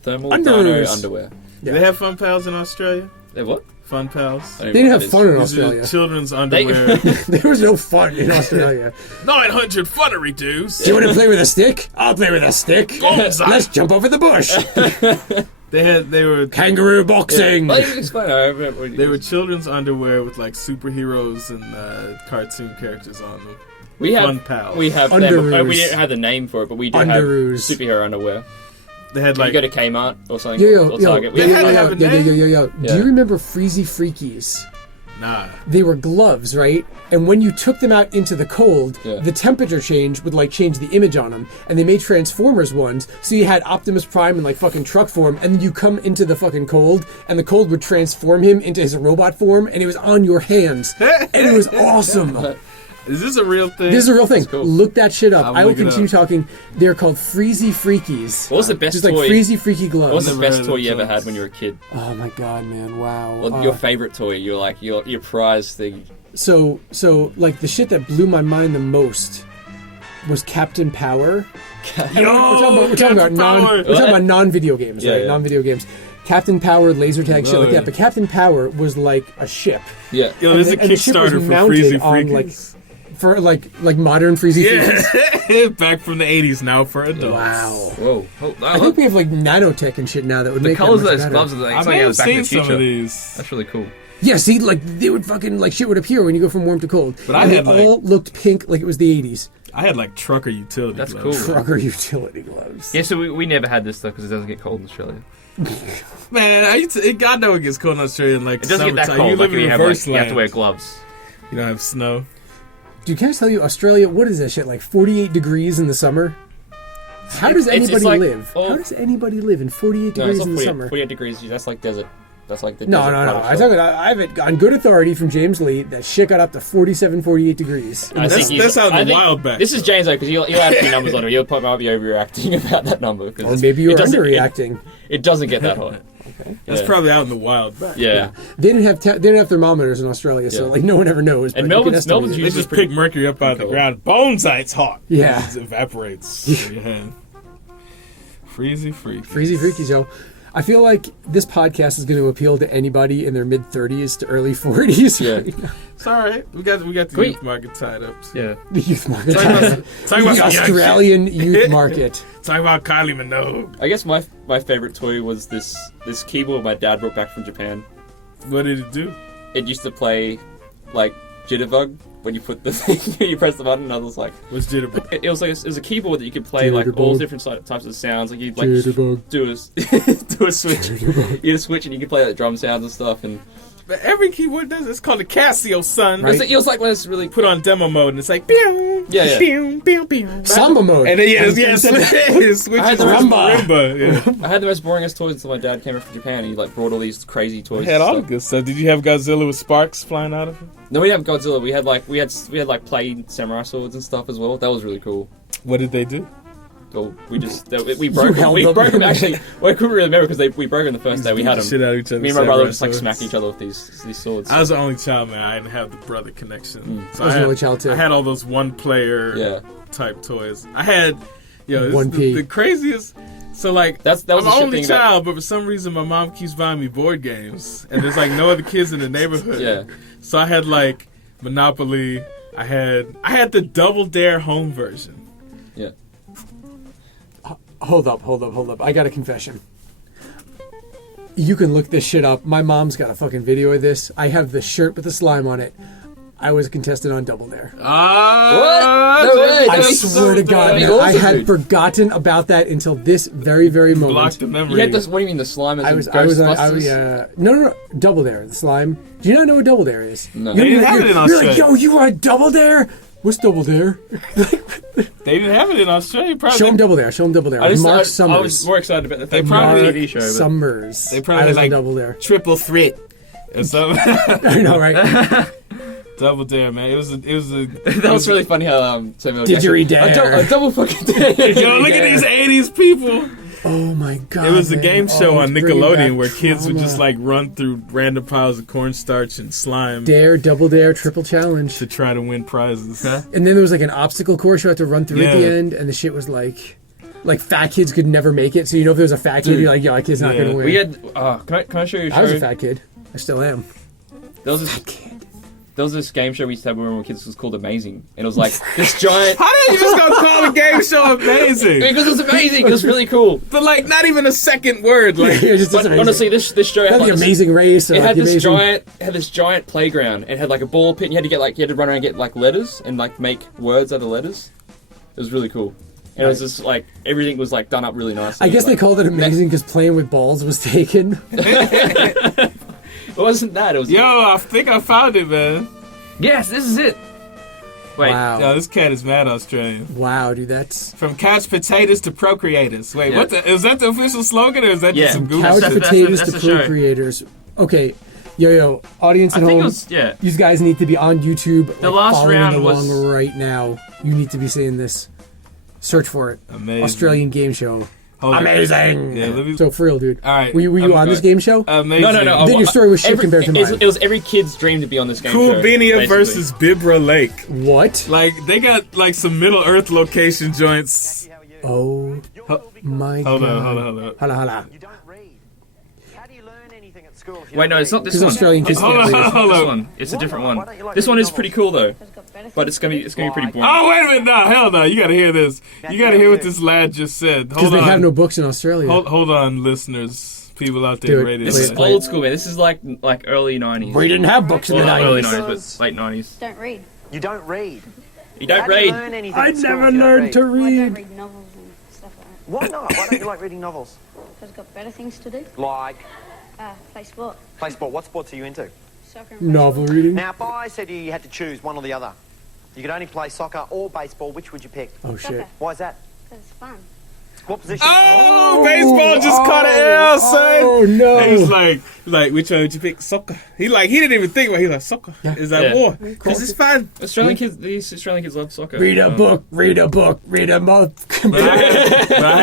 Thermal dino underwear. Do they have Fun Pals in Australia? They what? Fun Pals. They didn't have fun in Australia. Children's underwear. There was no fun in Australia. 900 funnery dues. Do you want to play with a stick? I'll play with a stick. Let's jump over the bush. They were kangaroo boxing. They were children's underwear with like superheroes and cartoon characters on them. Fun Pals. We have them. We didn't have the name for it, but we do have superhero underwear. They had like you go to Kmart or something. Yo. Target. They had to have a name. Yo. Do you remember Freezy Freakies? Nah. They were gloves, right? And when you took them out into the cold, the temperature change would like change the image on them. And they made Transformers ones, so you had Optimus Prime in like fucking truck form, and then you come into the fucking cold, and the cold would transform him into his robot form, and it was on your hands, and it was awesome. Is this a real thing? This is a real thing. Cool. Look that shit up. I will continue talking. They're called Freezy Freakies. What was the best just toy? Like Freezy Freaky gloves. What was the best toy you ever had when you were a kid? Oh my god, man! Wow. Well, your favorite toy? You're like your prize thing. So like the shit that blew my mind the most was Captain Power. We're talking about non-video games, right? Non-video games. Captain Power, laser tag, shit like that. But Captain Power was like a ship. Yeah. Yo, there's a Kickstarter for Freezy Freakies. For like modern Freezy Freakies. Back from the 80s now for adults. Wow. Whoa. I think we have like nanotech and shit now that would make the colors that of much those gloves are like I may have seen some of these. That's really cool. Yeah, see, like they would fucking like shit would appear when you go from warm to cold. But I had they all looked pink like it was the 80s. I had like trucker utility gloves. That's cool. Trucker utility gloves. Yeah, so we never had this stuff because it doesn't get cold in Australia. Man, God knows it gets cold in Australia in like it doesn't get that cold. You live in reverse you have to wear gloves. You don't have snow. Dude, can I tell you, Australia, what is that shit, like 48 degrees in the summer? How does anybody live? How does anybody live in 48 degrees in the summer? 48 degrees, that's like desert. That's like the No. I have it on good authority from James Lee that shit got up to 47, 48 degrees. That's out in the wild back. This is James, though, because he'll add a few numbers on it. He'll probably be overreacting about that number. Or maybe you're underreacting. It doesn't get that hot. Okay. That's probably out in the wild back. Yeah. They didn't have thermometers in Australia, so like no one ever knows. And Melbourne's they just pick mercury up out of the ground. Bonesight's hot. Yeah. It evaporates. Yeah. Freezy Freakies. Freezy Freakies, yo. I feel like this podcast is going to appeal to anybody in their mid-30s to early 40s. Yeah. Right? It's all right. We got the youth market tied up. Yeah. The youth market. Talk about the Australian youth market. Talk about Kylie Minogue. I guess my favorite toy was this keyboard my dad brought back from Japan. What did it do? It used to play like Jitterbug. when you put the thing, you press the button, and I was like, What's jitterbug? it was like it was a keyboard that you could play like all different types of sounds. Like you'd like Jitterbug. do a switch, you had a switch, and you could play like drum sounds and stuff. And But every keyboard does it. It's called a Casio, son. Right. it was like when it's really Put on demo mode, and it's like, pew, Yeah. pew, pew, pew. Samba mode. And then, yes, switches I had to the marimba. Yeah. I had the most boringest toys until my dad came over from Japan. He like brought all these crazy toys. I had all the and stuff. good stuff. Did you have Godzilla with sparks flying out of it? No, we didn't have Godzilla. We had like play samurai swords and stuff as well. That was really cool. What did they do? Well, we broke them. held We them. broke them actually. Well, I couldn't really remember because we broke them the first day we had them. Shit out of each other. Me and my brother would samurai just like swords. smack each other with these swords. I was the only child, man. I didn't have the brother connection. So I was the only child, too. I had all those one-player type toys. I had, this is 1P. the craziest. So like, that was I'm the the shit only thing child, but for some reason my mom keeps buying me board games, and there's like no other kids in the neighborhood. Yeah. So I had like Monopoly. I had the Double Dare home version. Yeah. Hold up. I got a confession. You can look this shit up. My mom's got a fucking video of this. I have the shirt with the slime on it. I was a contestant on Double Dare. What? No way. I That'd be swear to God, that'd be man, I awesome, had dude. forgotten about that until this very, very moment. Blocked the memory. You had this. What do you mean the slime? I was no, Double Dare, the slime. Do you not know what Double Dare is? No. You're They didn't like- have it in You're like, Australia. yo, you want Double Dare? What's Double Dare? They didn't have it in Australia. Probably. Show him Double Dare. Mark Summers. I was more excited about the They fact probably- that TV show. But Summers. They probably I was like- on Double Dare. Triple threat or something. I know, right? Double Dare, man. It was a. that was really funny how Samuel Didgeridoo. a double fucking dare. Yo, look at these '80s people. Oh my God. It was a man. game show Oh, on it's bringing Nickelodeon back where kids would just trauma. like run through random piles of cornstarch and slime Dare, Double Dare, Triple Challenge. to try to win prizes. And then there was like an obstacle course you had to run through at the Yeah. end, and the shit was like fat kids could never make it. So you know if there was a fat kid, Dude. you're like, yo, that kid's not Yeah. gonna win. We had. Can I show you a show? I was a fat kid. I still am. There was this game show we used to have when we were kids. It was called Amazing, and it was like this giant. How did you just gonna call a game show amazing? Because it was amazing. It was really cool. But like, not even a second word. Like, Yeah, just But amazing. honestly, this show had That's like the this, Amazing Race. Or it like had the this amazing... giant playground and had like a ball pit. And you had to run around and get like letters and like make words out of letters. It was really cool. And it was just like everything was like done up really nicely. I guess they like, called it amazing because playing with balls was taken. it wasn't that. It was yo, I think I found it, man. Yes, this is it. Wait. Wow. Yo, this cat is mad Australian. Wow, dude, that's From couch potatoes to procreators. Wait, Yeah. what the? Is that the official slogan or is that Yeah. just some Google couch that's- shit? potatoes that's to the show. procreators. Okay, yo, audience I at think home. it was, yeah. You guys need to be on YouTube. The last following round along was- right now. You need to be seeing this. Search for it. Amazing. Australian game show. Hold on. Amazing. Yeah, let me. So for real, dude. All right. Were you I'm on this going- game show? Amazing. No. Then your story was shit compared to mine. It was every kid's dream to be on this game Cool show. Beania basically. versus Bibra Lake. What? Like they got like some Middle Earth location joints. Oh my Hold god. on. Hala. You don't read. How do you learn anything at school if you Wait, don't no, it's read? not this Because one. Australian kids Hold can't on, read. hold This on. one. It's a different Why one. don't you like This one reading is pretty novels? cool though, but it's gonna be pretty boring. Oh wait a minute! No, hell no! You gotta hear this. You gotta hear what this lad just said. Because Hold they on. have no books in Australia. Hold on, listeners, people out there, Do it. radio. This is Wait. old school, man. This is like early 90s. We didn't have books in Well, the not early 90s. 90s, but late 90s. Don't read. You don't read. You How don't do you read. learn anything I at school never if you don't learned to read? I don't read. read novels and stuff like that. Why not? Why don't you like reading novels? Because I've got better things to do. Like Play sport. play sport. What sports are you into? Soccer and Novel baseball. reading. Now, if I said to you had to choose one or the other, you could only play soccer or baseball. Which would you pick? Oh shit. Soccer. Why is that? Because it's fun. What position? Oh, baseball just caught an L, son. Oh no. He was like, which one would you pick? Soccer. He didn't even think about it. He was like, soccer. Yeah. Is that Yeah. war? Because it's fun. These Australian kids love soccer. Read a book. Read a book. Read a book. But I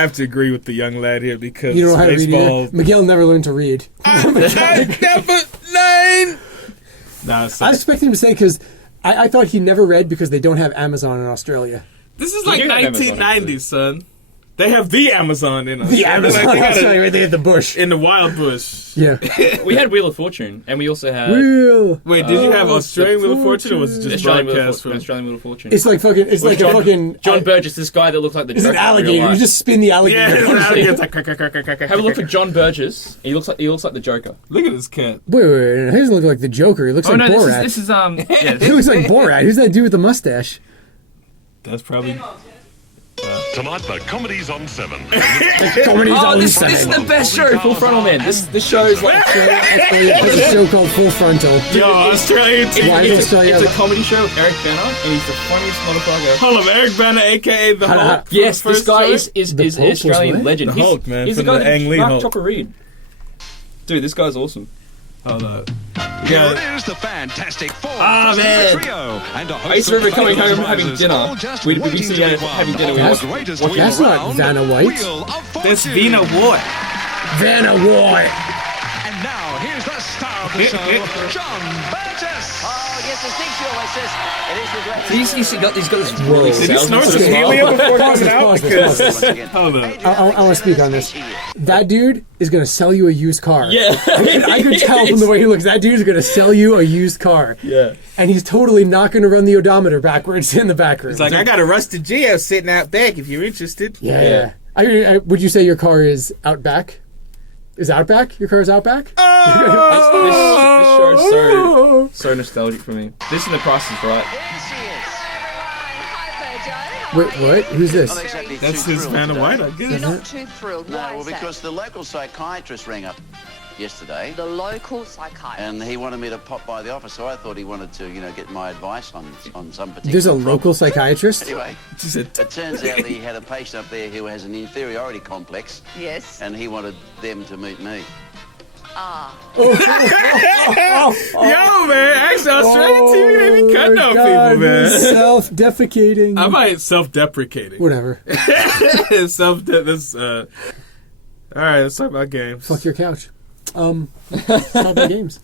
have to agree with the young lad here because You don't know how to read baseball. either. Miguel never learned to read. I never learned. Nah, I son. was expecting him to say because I thought he never read because they don't have Amazon in Australia. This is You like do have Amazon, 1990s, son. They have the Amazon in us. The Amazon. Like, That's right. They have the bush. in the wild bush. Yeah. We had Wheel of Fortune, and we also had Wheel. Wait, did you have Australian Wheel of Fortune, or was it just broadcast from? Australian Wheel of Fortune. It's like fucking. It's like John, a fucking. John Burgess, this guy that looked like the It's Joker an in real alligator. You life. just spin the alligator. Yeah, it's an Honestly. alligator. It's like, crack, crack, crack, crack, crack, Have a look crack. at John Burgess. He looks like the Joker. Look at this cat. Wait. He doesn't look like the Joker. He looks Oh like no, Borat. this is yeah. He looks like Borat. Who's that dude with the mustache? That's probably. Tonight, the comedy's on 7. Comedy's Oh, on this seven. is the best show. Full Frontal Man. This show is like There's a show called Full Frontal. Yo, Australian team. Why is Australia? it's a comedy show with Eric Banner, and he's the funniest motherfucker. Hold up, Eric Banner, aka the Hulk. from Yes, the this first guy show? is The an Hulk was Australian what? legend. The Hulk, man, He's the from guy the that Ang Lee Mark Hulk. Chopper Reed. Dude, this guy's awesome. Hold up. Here Yeah. it is, the Fantastic Four. Ah, man. Trio, and a host I used to of remember coming home fabulous having prizes, dinner. all just We'd be waiting sitting to be down won. having dinner. We'd That's watch- greatest watch- wheel That's not around, Vanna White. Wheel of Fortune. That's Vina Ward. Vanna White. And now, here's the star of the show, John Burgess. Oh, yes, distinctio, it is regret. He's got this really Did you snort salesman some sort of smile. helium before Pause coming this, out? pause this, pause Because hold up. I want to speak on this. That dude is going to sell you a used car. Yeah. I could tell from the way he looks. That dude's going to sell you a used car. Yeah. And he's totally not going to run the odometer backwards in the back room. It's like, I got a rusted Geo sitting out back if you're interested. Yeah. Would you say your car is out back? Is Outback? Your car is Outback? This show is so nostalgic for me. This and The Price is Right. Wait, what? Who's this? Not exactly That's too his thrilled Vanna today. White, I guess. You're not too thrilled. No, Why well, is that? because the local psychiatrist rang up yesterday, The local psychiatrist. and he wanted me to pop by the office, so I thought he wanted to, get my advice on some particular There's a problem. local psychiatrist? Anyway, She said, it turns out that he had a patient up there who has an inferiority complex, Yes. and he wanted them to meet me. yo, man, actually, Australian TV, they be cutting up people, man. Self-defecating. I might self-deprecating. Whatever. That's, all right, let's talk about games. Fuck your couch. Talk about games.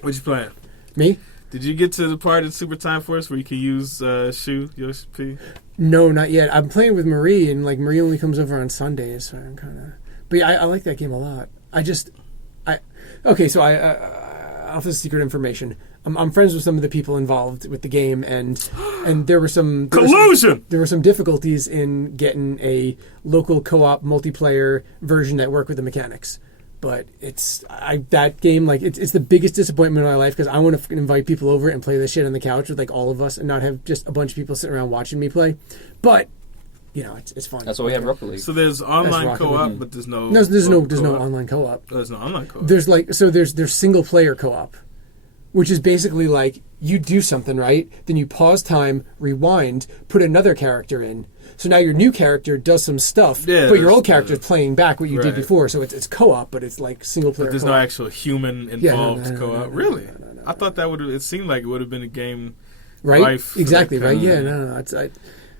What you playing? Me? Did you get to the part in Super Time Force where you can use Shoe, Yoshi P? No, not yet. I'm playing with Marie, and Marie only comes over on Sundays, so I'm kind of. But yeah, I like that game a lot. Okay, so I'll have secret information. I'm friends with some of the people involved with the game, and there were some Collusion! There were some difficulties in getting a local co-op multiplayer version that worked with the mechanics. But that game, it's the biggest disappointment in my life because I want to invite people over and play this shit on the couch with all of us and not have just a bunch of people sitting around watching me play. But it's fun. That's why we have Rocket League. So there's online Rocket co-op, League. but there's no. There's no co-op. online co-op. Oh, there's no online co-op. There's single player co-op, which is basically you do something right, then you pause time, rewind, put another character in. So now your new character does some stuff, Yeah, but your old there's character's playing back what you did Right. before. So it's co-op, but it's single player. But there's co-op. no actual human Yeah, involved no, co-op. Really? I thought that would have. It seemed like it would have been a game. right? rife for Exactly that right. kind Yeah, of- no.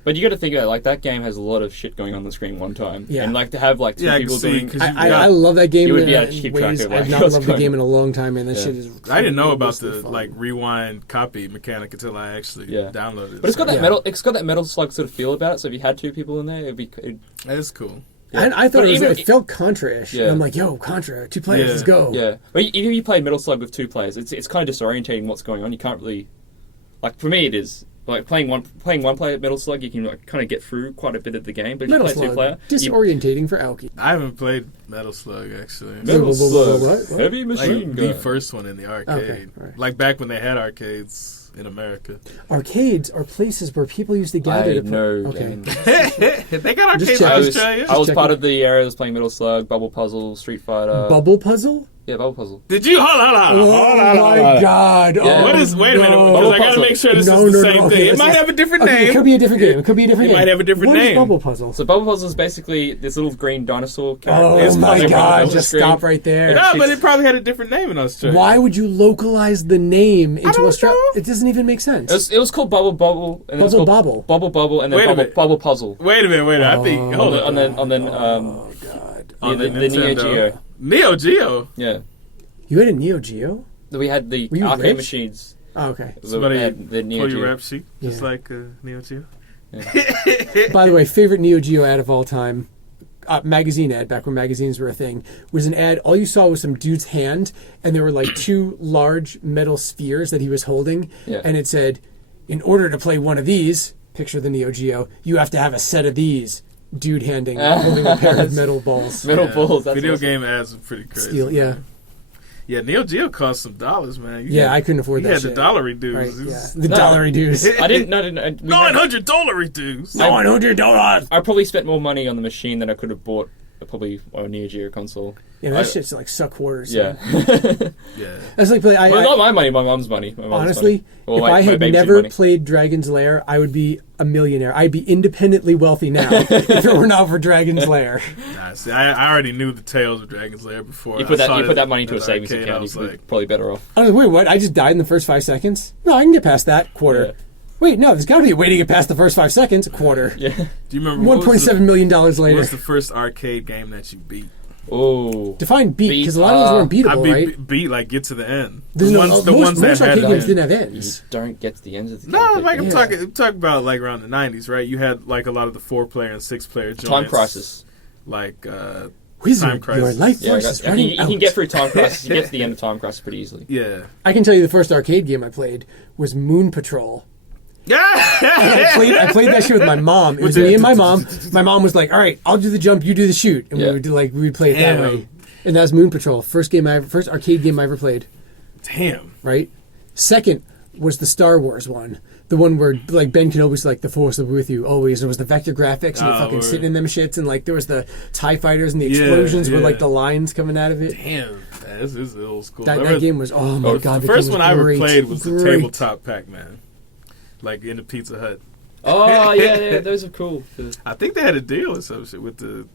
But you got to think about that game has a lot of shit going on the screen one time. Yeah. And to have two Yeah, I can people see, doing. 'cause I love that game You would in be able to keep track ways of, I've not what's loved the going game on. in a long time, and that Yeah. shit is. I didn't know about tremendously the fun. rewind copy mechanic until I actually downloaded it. But it's got that Yeah. metal. It's got that Metal Slug sort of feel about it. So if you had two people in there, That is cool. And I thought But it felt Contra-ish. Yeah. And I'm like, yo, Contra, 2 players, Yeah. let's go. Yeah, but even if you play Metal Slug with 2 players, it's kind of disorientating what's going on. You can't really, for me, it is playing one player Metal Slug. You can kind of get through quite a bit of the game, but if Metal you play 2 Slug, player, disorientating for Aoki. I haven't played Metal Slug actually. Metal What? Slug, What? heavy machine Like gun. the first one in the arcade, Okay, right. like back when they had arcades in America. Arcades are places where people used to gather I to play. know. Okay. Dan. They got arcades Just in check. I was Australia. I was checking. part of the era that was playing Metal Slug, Bubble Puzzle, Street Fighter. Bubble Puzzle? Yeah, Bubble Puzzle. Did you hold on? Oh my god. Yeah. Oh, What is? Wait a minute, no. because I gotta Puzzle. make sure this No, is the no, same no, okay, thing. It this might is- have a different Okay, name. it could be a different game. It could be a different It game. might have a different What is name. Bubble Puzzle? So Bubble Puzzle is basically this little green dinosaur character. Oh It's my puzzling god, on the just screen. stop right there. No, but it probably had a different name in Australia. Why would you localize the name into don't Australia? know. It doesn't even make sense. It was called Bubble Bubble, and then it was Bubble called Bobble. Bubble Bubble, and then Wait a Bubble, minute. Bubble Puzzle. Wait a minute. I think. Hold on. And then On the the Neo Nintendo. Geo. Neo Geo. Yeah, You had a Neo Geo? we had the Were you arcade rich? machines. Oh, okay. Somebody had the Neo pull your Geo. rap sheet, just Yeah. like Neo Geo. By the way, favorite Neo Geo ad of all time. magazine ad, back when magazines were a thing, was an ad. All you saw was some dude's hand, and there were like 2 large metal spheres that he was holding, and it said, in order to play one of these, picture the Neo Geo, you have to have a set of these. Dude holding a pair of metal balls. Metal balls. That's video awesome. game ads are pretty crazy. Steel, yeah. Yeah, Neo Geo cost some dollars, man. I couldn't afford that. You had shit. the dollary dues. Right, the dollary dues. I didn't. $900 dollary dues. $900. I probably spent more money on the machine than I could have bought probably on a Neo Geo console. Yeah, that shit's like suck quarters. Yeah. Yeah. That's like not my money, my mom's money. Honestly, money. if I had never played Dragon's Lair, I would be a millionaire. I'd be independently wealthy now if it were not for Dragon's Lair. Nah, see, I already knew the tales of Dragon's Lair before. You put that money into a savings account, you'd be probably better off. I was like, wait, what? I just died in the first 5 seconds? No, I can get past that. Quarter. Yeah. Wait, no, there's got to be a way to get past the first 5 seconds. A quarter. Yeah. Do you remember $1.7 million later? What was the first arcade game that you beat? Oh. Define beat, because a lot of those weren't beatable, right? Beat, like, get to the end. Most arcade games didn't have ends. You don't get to the ends of the No, like, I'm talking about, like, around the 90s, right? You had, like, a lot of the 4-player and 6-player joints. Time Crisis. Like, Wizard, Time Crisis. your life force is running you can get through Time Crisis. You get to the end of Time Crisis pretty easily. Yeah. I can tell you the first arcade game I played was Moon Patrol. I played that shit with my mom. It was me and my mom. My mom was like, "All right, I'll do the jump, you do the shoot," and we would play it that way. And that was Moon Patrol, first arcade game I ever played. Damn. Right. Second was the Star Wars one, the one where like Ben Kenobi's like the Force will be with you always. There was the vector graphics and fucking sitting in them shits, and like there was the TIE fighters and the explosions with like the lines coming out of it. Damn, this is old school. That game was my god. The first one I ever played was the great. tabletop Pac-Man. Like in the Pizza Hut. Oh yeah, those are cool. I think they had a deal or some shit with the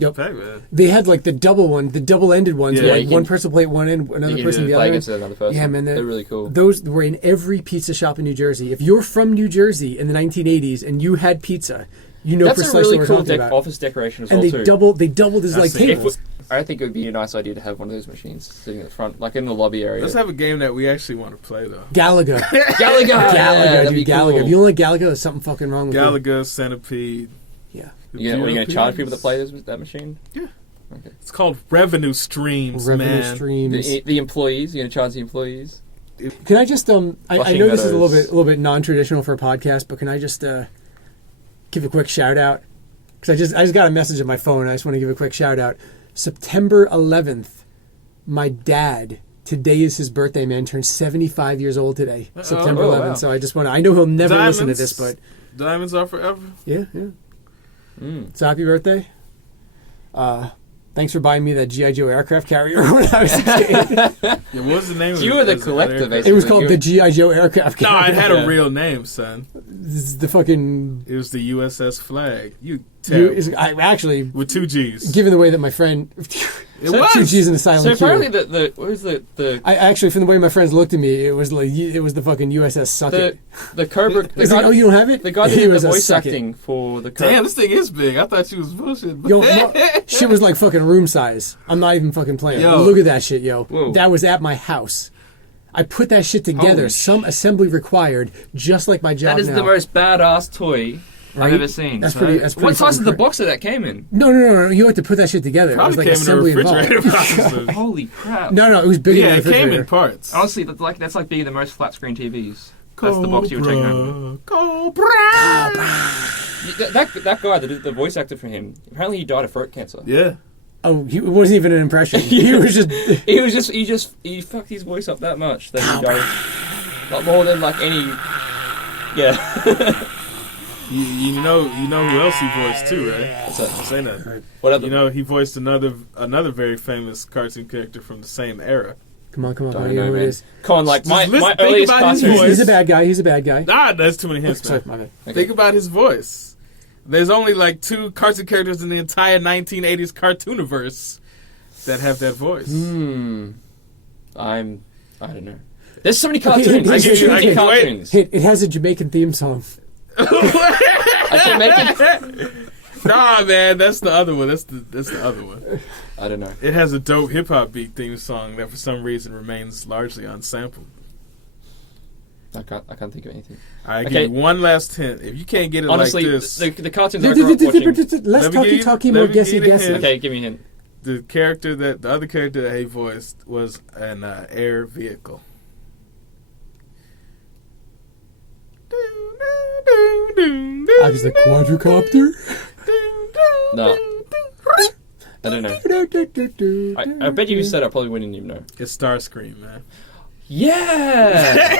Pac-Man. They had like the double-ended ones. Yeah, where, like one person played one end, another person the other end. Another person. Yeah, man, they're really cool. Those were in every pizza shop in New Jersey. If you're from New Jersey in the 1980s and you had pizza, you know that's precisely a really what cool we're talking about. office decoration as and well too. They doubled as like tables. I think it would be a nice idea to have one of those machines sitting at the front, like in the lobby area. Let's have a game that we actually want to play, though. Galaga. Galaga, dude, Galaga. If you don't like Galaga, there's something fucking wrong with Galaga, Centipede. Yeah. Are you going to charge people that play that machine? Yeah. Okay. It's called revenue streams, man. The employees. You're going to charge the employees? Can I just I know this is a little bit non-traditional for a podcast, but can I just give a quick shout out? Because I just got a message on my phone. I just want to give a quick shout out. September 11th, my dad. Today is his birthday, man. Turned 75 years old today. September 11th. Wow. So I just want to. I know he'll never listen to this, but diamonds are forever. Yeah. So happy birthday. Thanks for buying me that G.I. Joe aircraft carrier when I was a kid. Yeah, what was the name of it? You were the collector, basically. It was called the G.I. Joe aircraft carrier. No, it had a real name, son. This is the fucking... It was the USS Flag. I actually... With 2 G's. Given the way that my friend... It was 2 G's in the silent So apparently what was the... I actually, from the way my friends looked at me, it was the fucking USS Suck It. The Cobra... Like, oh, you don't have it? The guy that did the voice acting for the Cobra... Damn, this thing is big. I thought she was bullshit. Yo, shit was like fucking room size. I'm not even fucking playing. Yo. Look at that shit, yo. Whoa. That was at my house. I put that shit together. Some assembly required, just like my job That is now. the most badass toy I've ever seen. That's pretty what size is the box that came in? No. You had to put that shit together. Probably it was like came in a assembly refrigerator. Holy crap. No, it was bigger than a Yeah, it refrigerator. came in parts. Honestly, that's like being the most flat screen TVs. That's the box you were taking home. Cobra. That guy that did the voice actor for him, apparently he died of throat cancer. Yeah. Oh, it wasn't even an impression. He fucked his voice up that much that he died. Not more than like any... Yeah. You know who else he voiced too, right? What's that? Say that. What other? You know he voiced another very famous cartoon character from the same era. Come on. Don't I know who it is. Come on, like my think earliest about his cartoon. voice. He's a bad guy. Ah, that's too many hints, man. Sorry, my bad. Okay. Think about his voice. There's only like 2 cartoon characters in the entire 1980s cartooniverse that have that voice. I don't know. There's so many cartoons. It has a Jamaican theme song. Nah, man, that's the other one. That's the other one. I don't know. It has a dope hip hop beat theme song that for some reason remains largely unsampled. I can't think of anything. I Okay. give you one last hint. If you can't get it Honestly, like this, the cartoons I grew up watching. Less Let me talky, give more you the guessy. hint. Okay, give me a hint. the other character that he voiced was an air vehicle. I was the quadricopter. No. I don't know. I bet you said I probably wouldn't even know. It's Starscream, man. Yeah!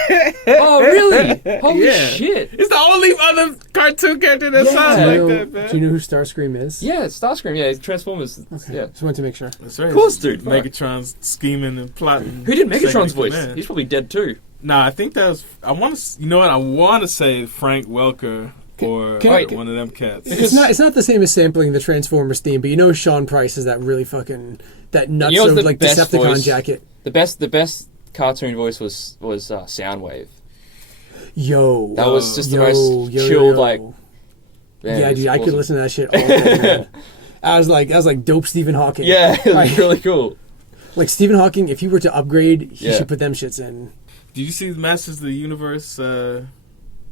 Oh, really? Holy Yeah. shit. It's the only other cartoon character that Yeah. sounds Do like you know- that, man. Do you know who Starscream is? Yeah, it's Starscream. Yeah, it's Transformers. Okay. Yeah. Just wanted to make sure. That's right. Of course, dude. Fuck. Megatron's scheming and plotting. Who did Megatron's Second in voice? command. He's probably dead too. Nah, I think that was. I want to. You know what? I want to say Frank Welker or can I- one of them cats. It's not the same as sampling the Transformers theme, but you know Sean Price has that really fucking that nutso You know what's the like best Decepticon voice? jacket. The best cartoon voice was Soundwave. Yo, That was just the yo, most yo, chilled yo. like. Man, Yeah, it was dude, I could awesome. listen to that shit all day, man. I was like dope Stephen Hawking. Yeah, it was Like- really cool. Like Stephen Hawking, if he were to upgrade, he Yeah. should put them shits in. Did you see the Masters of the Universe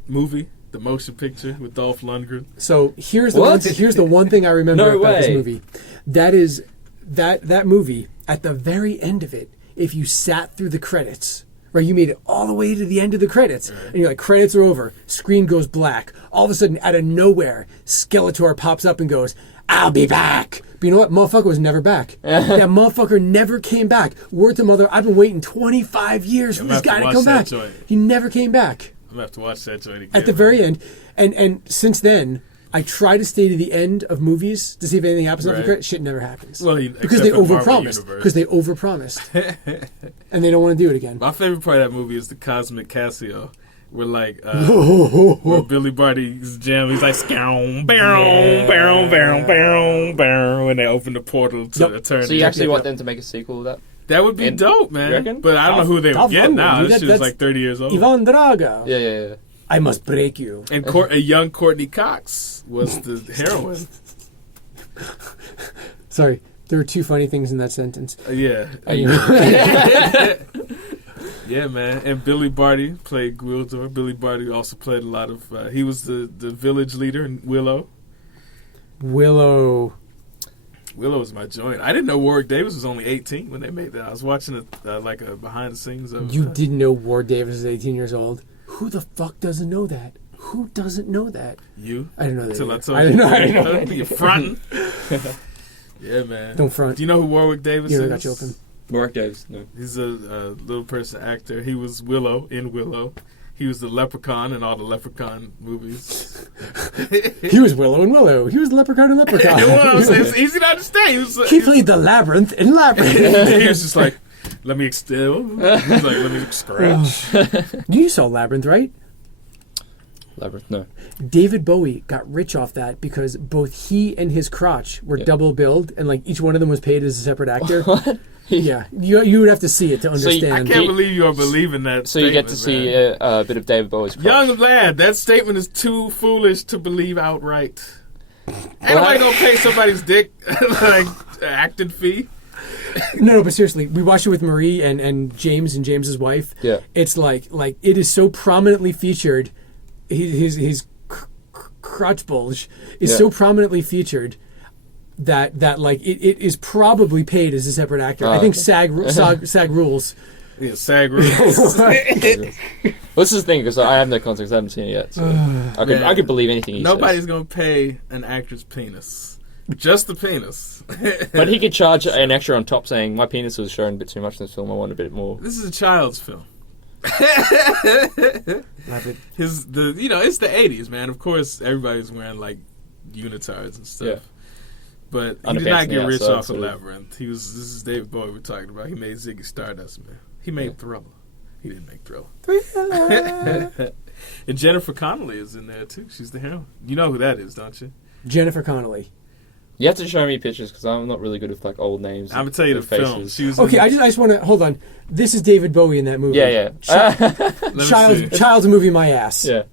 movie, the motion picture with Dolph Lundgren? So here's What? the one thing I remember No about this way. movie. That is that movie at the very end of it. If you sat through the credits, right, you made it all the way to the end of the credits, and you're like, credits are over. Screen goes black. All of a sudden, out of nowhere, Skeletor pops up and goes, "I'll be back." But you know what? Motherfucker was never back. That motherfucker never came back. Word to mother, I've been waiting 25 years for I'm this gonna guy have to to come watch back. that joint. He never came back. I'm gonna have to watch that joint again. At the very end. And since then, I try to stay to the end of movies to see if anything happens after Right. credits. Shit never happens. Well, because except they for Marvel overpromised. Universe. Because they overpromised. And they don't want to do it again. My favorite part of that movie is the Cosmic Casio. Where where Billy Barty's jam, he's like scow, barrel, barrel, barrel, barrel, barrel, and they open the portal to Yep. Eternity. So you actually want them to make a sequel of that? That would be And- dope, you man. reckon? But I don't know who they would Dolph get Lundgren, now. dude, This shit is that's like 30 years old. Ivan Drago. Yeah. I must break you. And a young Courtney Cox was the heroine. Sorry. There were two funny things in that sentence. Yeah. Anyway. Yeah, man. And Billy Barty played Gwildor. Billy Barty also played a lot of... he was the village leader in Willow. Willow was my joint. I didn't know Warwick Davis was only 18 when they made that. I was watching like a behind the scenes of... You didn't know Ward Davis is 18 years old? Who the fuck doesn't know that? Who doesn't know that? You? I didn't know that. Until I either. told I you. didn't know that. You're fronting. Yeah, man. Don't front. Do you know who Warwick Davis You know, is? I got you open. Mark Davis, no. He's a little person actor. He was Willow in Willow. He was the Leprechaun in all the Leprechaun movies. He was Willow and Willow. He was Leprechaun and Leprechaun. It's easy to understand. He played the Labyrinth in Labyrinth. He was just like, let me extend. He's like, let me scratch. You saw Labyrinth, right? Labyrinth, no. David Bowie got rich off that because both he and his crotch were Yeah. double billed, and like each one of them was paid as a separate actor. What? Yeah, you would have to see it to So you- I understand. can't believe you are believing that So you get to statement, see man. a bit of David Bowie's crotch. Young lad, that statement is too foolish to believe outright. Ain't nobody gonna pay somebody's dick like acting fee. No, but seriously, we watched it with Marie and James and James's wife. Yeah. It's like it is so prominently featured. His crotch bulge is Yeah. so prominently featured that like it is probably paid as a separate actor. I think okay. SAG rules. Yeah, SAG rules. Well, this is the thing, because I have no context. I haven't seen it yet. So I could believe anything he Nobody's says. gonna pay an actor's penis. Just the penis. But he could charge an extra on top saying, my penis was shown a bit too much in this film. I want a bit more. This is a child's film. It's the 80s, man. Of course, everybody's wearing like unitards and stuff. Yeah. But he Underpants did not on the get rich outside, off of sort of. Labyrinth. This is David Bowie we're talking about. He made Ziggy Stardust, man. He made Thriller. He didn't make Thriller. And Jennifer Connelly is in there too. She's the heroine. You know who that is, don't you? Jennifer Connelly. You have to show me pictures, because I'm not really good with like old names. I'm gonna tell you the and film. faces. She was Okay, in, I just want to hold on. This is David Bowie in that movie. Yeah. let me see. Child's movie, my ass. Yeah.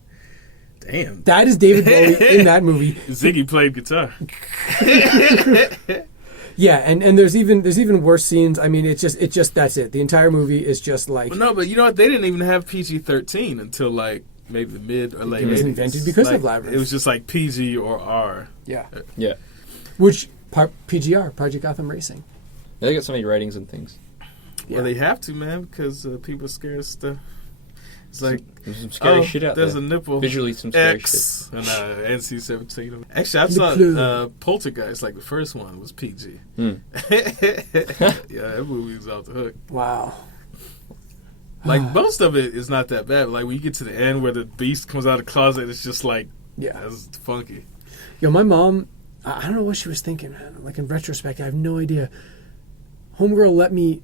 Damn. That is David Bowie in that movie. Ziggy played guitar. Yeah, and there's even worse scenes. I mean, it's just that's it. The entire movie is just like. But no, but you know what? They didn't even have PG-13 until like maybe the mid or late 80s. It was invented because like, of Labyrinth. It was just like PG or R. Yeah. Yeah. Which PGR, Project Gotham Racing. Yeah, they got so many ratings and things. Yeah. Well, they have to, man, because people are scared of stuff. It's like, There's some scary shit out there's there. a nipple. Visually, some scary X and NC-17. Actually, I saw Poltergeist, like the first one was PG. Hmm. Yeah, that movie was off the hook. Wow. Like, most of it is not that bad. Like, when you get to the end where the beast comes out of the closet, it's just like, that's funky. Yo, my mom, I don't know what she was thinking, man. Like, in retrospect, I have no idea. Homegirl let me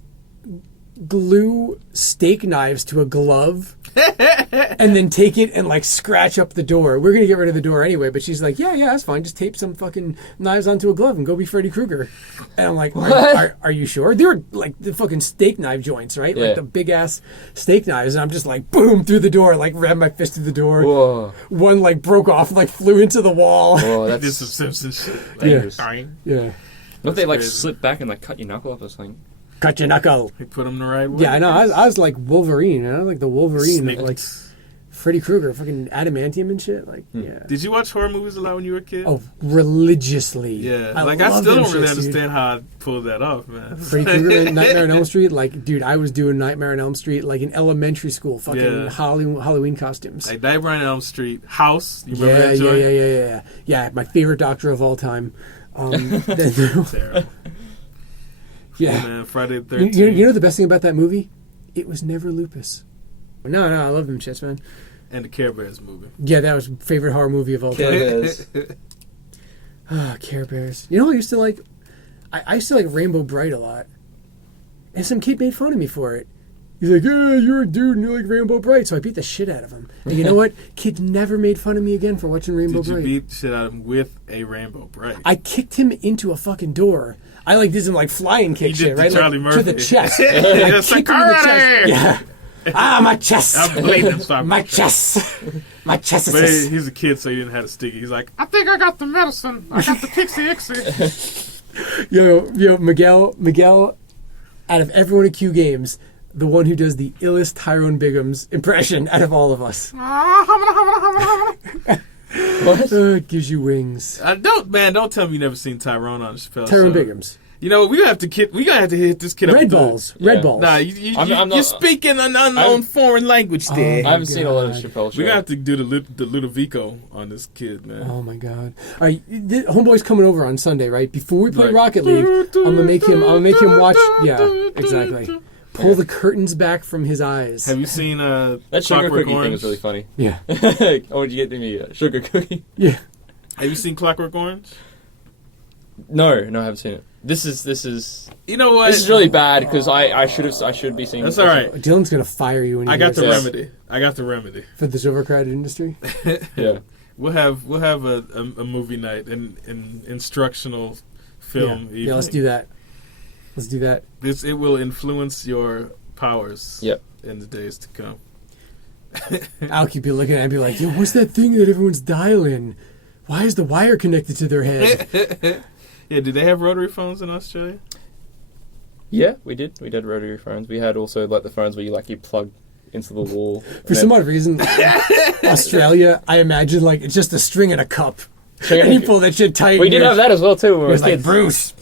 glue steak knives to a glove and then take it and like scratch up the door. We're gonna get rid of the door anyway, but she's like, yeah, that's fine. Just tape some fucking knives onto a glove and go be Freddy Krueger. And I'm like, are you sure? They were like the fucking steak knife joints, right? Like the big ass steak knives. And I'm just like, boom, through the door, like ran my fist through the door. Whoa. One like broke off and like flew into the wall. Whoa, Did that's some Simpsons shit. dangerous. Yeah. What if they like crazy. slip back and like cut your knuckle off or something? Cut your knuckle. They put them the right way. Yeah, I know. I was like Wolverine. I was like the Wolverine Snake. of like Freddy Krueger, fucking adamantium and shit. Like, yeah. Did you watch horror movies a lot when you were a kid? Oh, religiously. Yeah. I I still don't really shits, understand how I pulled that off, man. Freddy Krueger and Nightmare on Elm Street. Like, dude, I was doing Nightmare on Elm Street like in elementary school. Fucking Halloween costumes. Like Nightmare on Elm Street, House. You remember that joint? Yeah. Yeah, my favorite doctor of all time. Terrible. Yeah. Man, Friday the 13th. You know the best thing about that movie? It was never lupus. No, I love them shits, man. And the Care Bears movie. Yeah, that was favorite horror movie of all time. Care Bears. You know, I used to like. I used to like Rainbow Bright a lot, and some kid made fun of me for it. He's like, "Yeah, you're a dude and you like Rainbow Bright," so I beat the shit out of him. And you know what? Kids never made fun of me again for watching Rainbow Did you Bright. beat the shit out of him with a Rainbow Bright? I kicked him into a fucking door. I like did some like flying kick You shit, did the right? Charlie Like, Murphy. to the chest. I It's kicked like, him in the chest. Yeah. My chest. I'm blatantly sorry. My chest. My chest But is. he's a kid, so he didn't have a sticky. He's like, I think I got the medicine. I got the Pixie Ixie. Yo, Miguel, out of everyone at Q Games, the one who does the illest Tyrone Bigham's impression out of all of us. It gives you wings. Don't tell me you never seen Tyrone on Chappelle Tyrone Show. Bigham's. You know, we have to hit this kid up. Red with balls. Yeah. Red balls. Nah, I'm not- you're speaking an unknown foreign language there. I haven't seen a lot of Chappelle Show. We're gonna have to do the Ludovico on this kid, man. Oh my god! All right, homeboy's coming over on Sunday, right? Before we play Right. Rocket League, I'm gonna make him watch. Yeah, exactly. Pull the curtains back from his eyes. Have you seen that sugar Clockwork cookie Orange? thing was really funny. Yeah, Oh, did you get me a sugar cookie? yeah. Have you seen Clockwork Orange? No, I haven't seen it. This is You know what? this is really bad because I should be seeing. That's it. all right. Dylan's gonna fire you when he I got the hears this. remedy. I got the remedy. For this overcrowded industry. Yeah. We'll have a movie night, an instructional film. evening. Yeah, let's do that. Let's do that. It will influence your powers. Yep. In the days to come. Aoki be looking at it and be like, "Yo, what's that thing that everyone's dialing? Why is the wire connected to their head?" Yeah, do they have rotary phones in Australia? Yeah, we did. We did rotary phones. We had also like the phones where you plug into the wall. For some odd reason, Australia, I imagine like it's just a string and a cup. String And you pull that shit tight. We and did you're- have that as well too when we were It's like, kids. Bruce,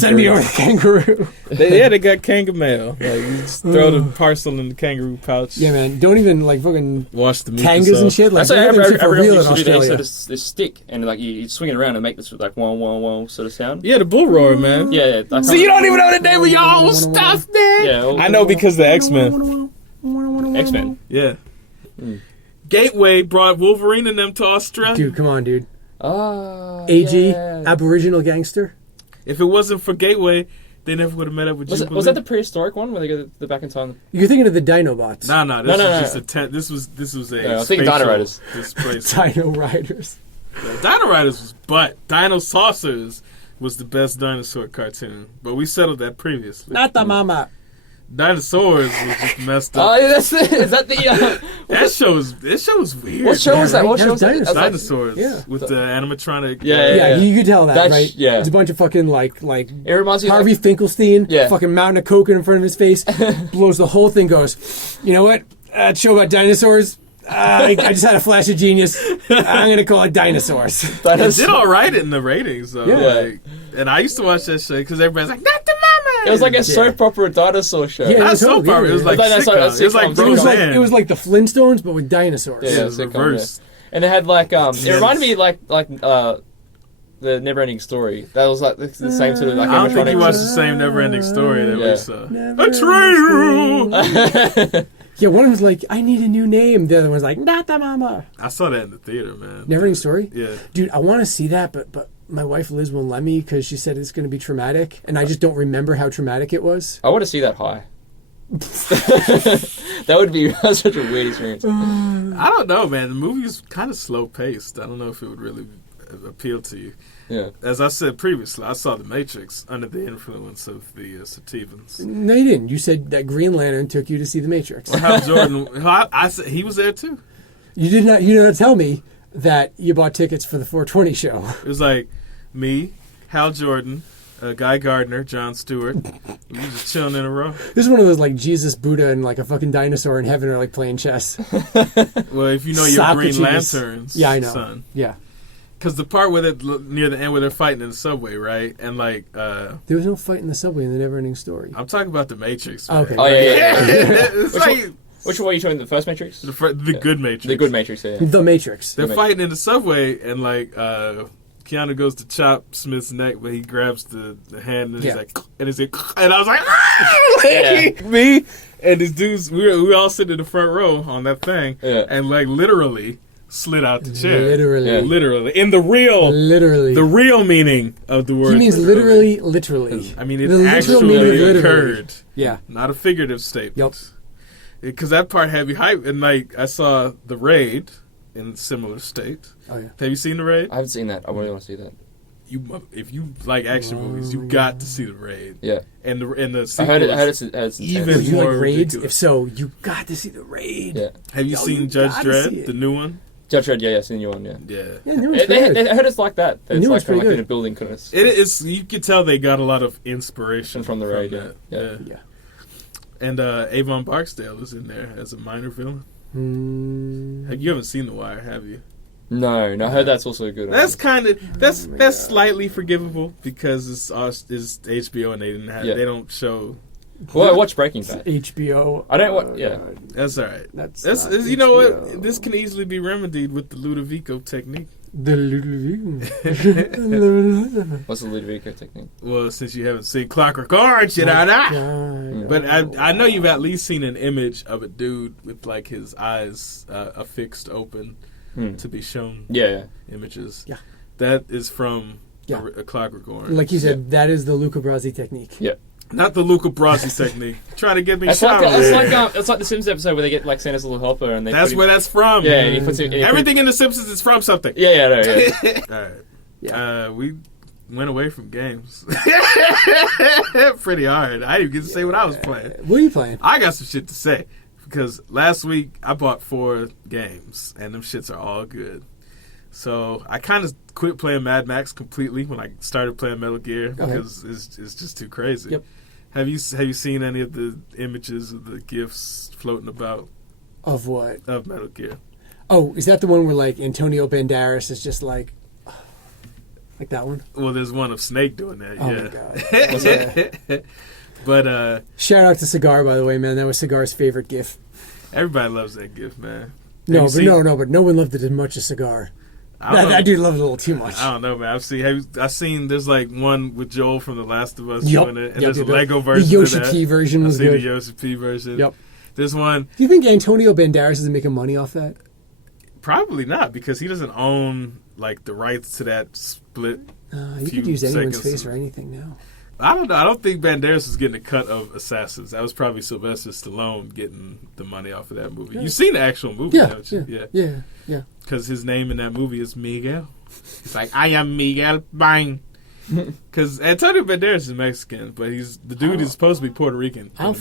send me over the kangaroo. They got kangaroo mail. Like you just throw the parcel in the kangaroo pouch. Yeah, man. Don't even like fucking Wash the meat. kangas and shit. Like That's why they have them shit for real in used to do Australia. this stick and like you swing it around and make this like wah wah wah sort of sound. Yeah, the bull roar, man. Yeah. So you don't even know the name of your own stuff, man. Yeah. I know because the X-Men. X-Men. Yeah. Gateway brought Wolverine and them to Australia. Dude, come on, dude. AG. Aboriginal gangster. If it wasn't for Gateway, they never would have met up with Jubilee. Was that the prehistoric one where they go the back in time? You're thinking of the Dinobots. No. This was just a this was a. I was thinking Dino Riders. Dino Riders. Yeah, Dino Riders was Dino Saucers was the best dinosaur cartoon, but we settled that previously. Not the mama. Dinosaurs was just messed up. Oh, yeah, that's it. Is that the? That show was weird. What show was that? What That show was was that? Dinosaurs. Dinosaurs. Yeah. With the animatronic. Yeah. You could tell that, That's- right? yeah. It's a bunch of fucking like It reminds me of Harvey Finkelstein, Yeah. fucking mountain of coke in front of his face, blows the whole thing, goes, you know what? Show about dinosaurs. I just had a flash of genius. I'm gonna call it Dinosaurs. It did all right in the ratings though. Yeah. Like, and I used to watch that show because everybody's like, "Not the mama." It was like a soap opera dinosaur show. Yeah. Not soap totally, opera. It was yeah. like That's like a sitcom. It was like sitcom. Roseanne. It was like the Flintstones, but with dinosaurs. Yeah, It was sitcom, reversed. And it had like it reminded me like the Neverending Story. That was like the same sort of like I don't think you animatronics. watched the same Never-Ending Story that Yeah. we saw. Betrayal. Yeah, one was like, I need a new name. The other one's like, not the mama. I saw that in the theater, man. Neverending Story? Yeah. Dude, I want to see that, but my wife Liz won't let me because she said it's going to be traumatic, and I just don't remember how traumatic it was. I want to see that high. That would be such a weird experience. I don't know, man. The movie is kind of slow paced. I don't know if it would really appeal to you. Yeah. As I said previously, I saw The Matrix under the influence of the sativans. No, you didn't. You said that Green Lantern took you to see The Matrix. Hal Jordan, I said he was there too. You did not. You did not tell me that you bought tickets for the 420 show. It was like me, Hal Jordan, Guy Gardner, Jon Stewart. We were just chilling in a row. This is one of those like Jesus, Buddha, and like a fucking dinosaur in heaven are like playing chess. Well, if you know your Socrates. Green Lanterns, Yeah, I know. son. Yeah, Because the part where near the end where they're fighting in the subway, right? And like, there was no fight in the subway in the Neverending Story. I'm talking about The Matrix. Man. Okay. Oh yeah. It's like Which one are you showing? The first Matrix? the good Matrix. The good Matrix. Yeah. The Matrix. They're fighting in the subway, and like Keanu goes to chop Smith's neck, but he grabs the hand, and he's Yeah. like, and he's like, and I was like, ah! Me and these dudes, we all sit in the front row on that thing, Yeah. and like literally slid out the chair, Literally. Yeah. literally in the real meaning of the word. He means literally. I mean, it The literal actually meaning of literally. occurred, Yeah. not a figurative statement. Yep. Because that part had me hype, and like I saw The Raid in a similar state. Oh yeah. Have you seen The Raid? I haven't seen that. I really want to see that. If you like action movies, you got to see The Raid. Yeah. And the I sequel heard it. is It's even Would you like more raids? ridiculous. If so, you got to see the raid. Yeah. Have you Yo, seen you Judge gotta see Dredd, it. the new one? Judge Dredd. Yeah, seen the new one. Yeah. Yeah. Yeah, new one's pretty good. I heard it's like that. It's new like one's kind of pretty like in good. a building kind of. It is. You could tell they got a lot of inspiration From The Raid, that. yeah. Yeah. And Avon Barksdale is in there as a minor villain. Mm, You haven't seen The Wire, have you? No, I heard that's also good. That's kind of that's slightly forgivable because it's HBO and they don't show. Well, I watched Breaking Bad. HBO. I don't want. Yeah. That's all right. That's That's not you know HBO. what? This can easily be remedied with the Ludovico technique. The What's the Ludovico technique? Well, since you haven't seen Clockwork Orange, you know that. But I know you've at least seen an image of a dude with like his eyes affixed open to be shown Yeah. images. Yeah. That is from Yeah. a Clockwork Orange. Like you said, that is the Luca Brasi technique. Yeah. Not the Luca Brasi technique. Trying to get me It's shot. like over. it's like the Simpsons episode where they get like Santa's little helper and they. That's put him, where that's from. Yeah, and he puts it. and he Everything in The Simpsons is from something. Yeah, yeah, no, yeah. All right. Yeah. We went away from games. Pretty hard. I didn't even get to say what I was playing. What are you playing? I got some shit to say because last week I bought 4 games and them shits are all good. So I kind of quit playing Mad Max completely when I started playing Metal Gear because it's just too crazy. Yep. Have you seen any of the images of the GIFs floating about Of what? of Metal Gear? Oh, is that the one where like Antonio Banderas is just like that one? Well, there's one of Snake doing that. Oh yeah. my god! But Shout out to Cigar, by the way, man. That was Cigar's favorite GIF. everybody loves that GIF, man. No, Have you seen- but no one loved it as much as Cigar. I don't know. That dude loved it a little too much. I don't know, man. I've seen there's like one with Joel from The Last of Us Yup. doing it, and Yup, there's yup, a yup. Lego version. The Yoshi of that. P version was I've seen good. the Yoshi P version. Yep. There's one. Do you think Antonio Banderas is making money off that? Probably not because he doesn't own like the rights to that split. You few could use anyone's seconds. face or anything now. I don't know. I don't think Banderas is getting a cut of Assassins. That was probably Sylvester Stallone getting the money off of that movie. Yeah. You've seen the actual movie, Yeah, haven't you? yeah. Because his name in that movie is Miguel. It's like, I am Miguel Bang. Because Antonio Banderas is Mexican, but the dude is supposed to be Puerto Rican. I don't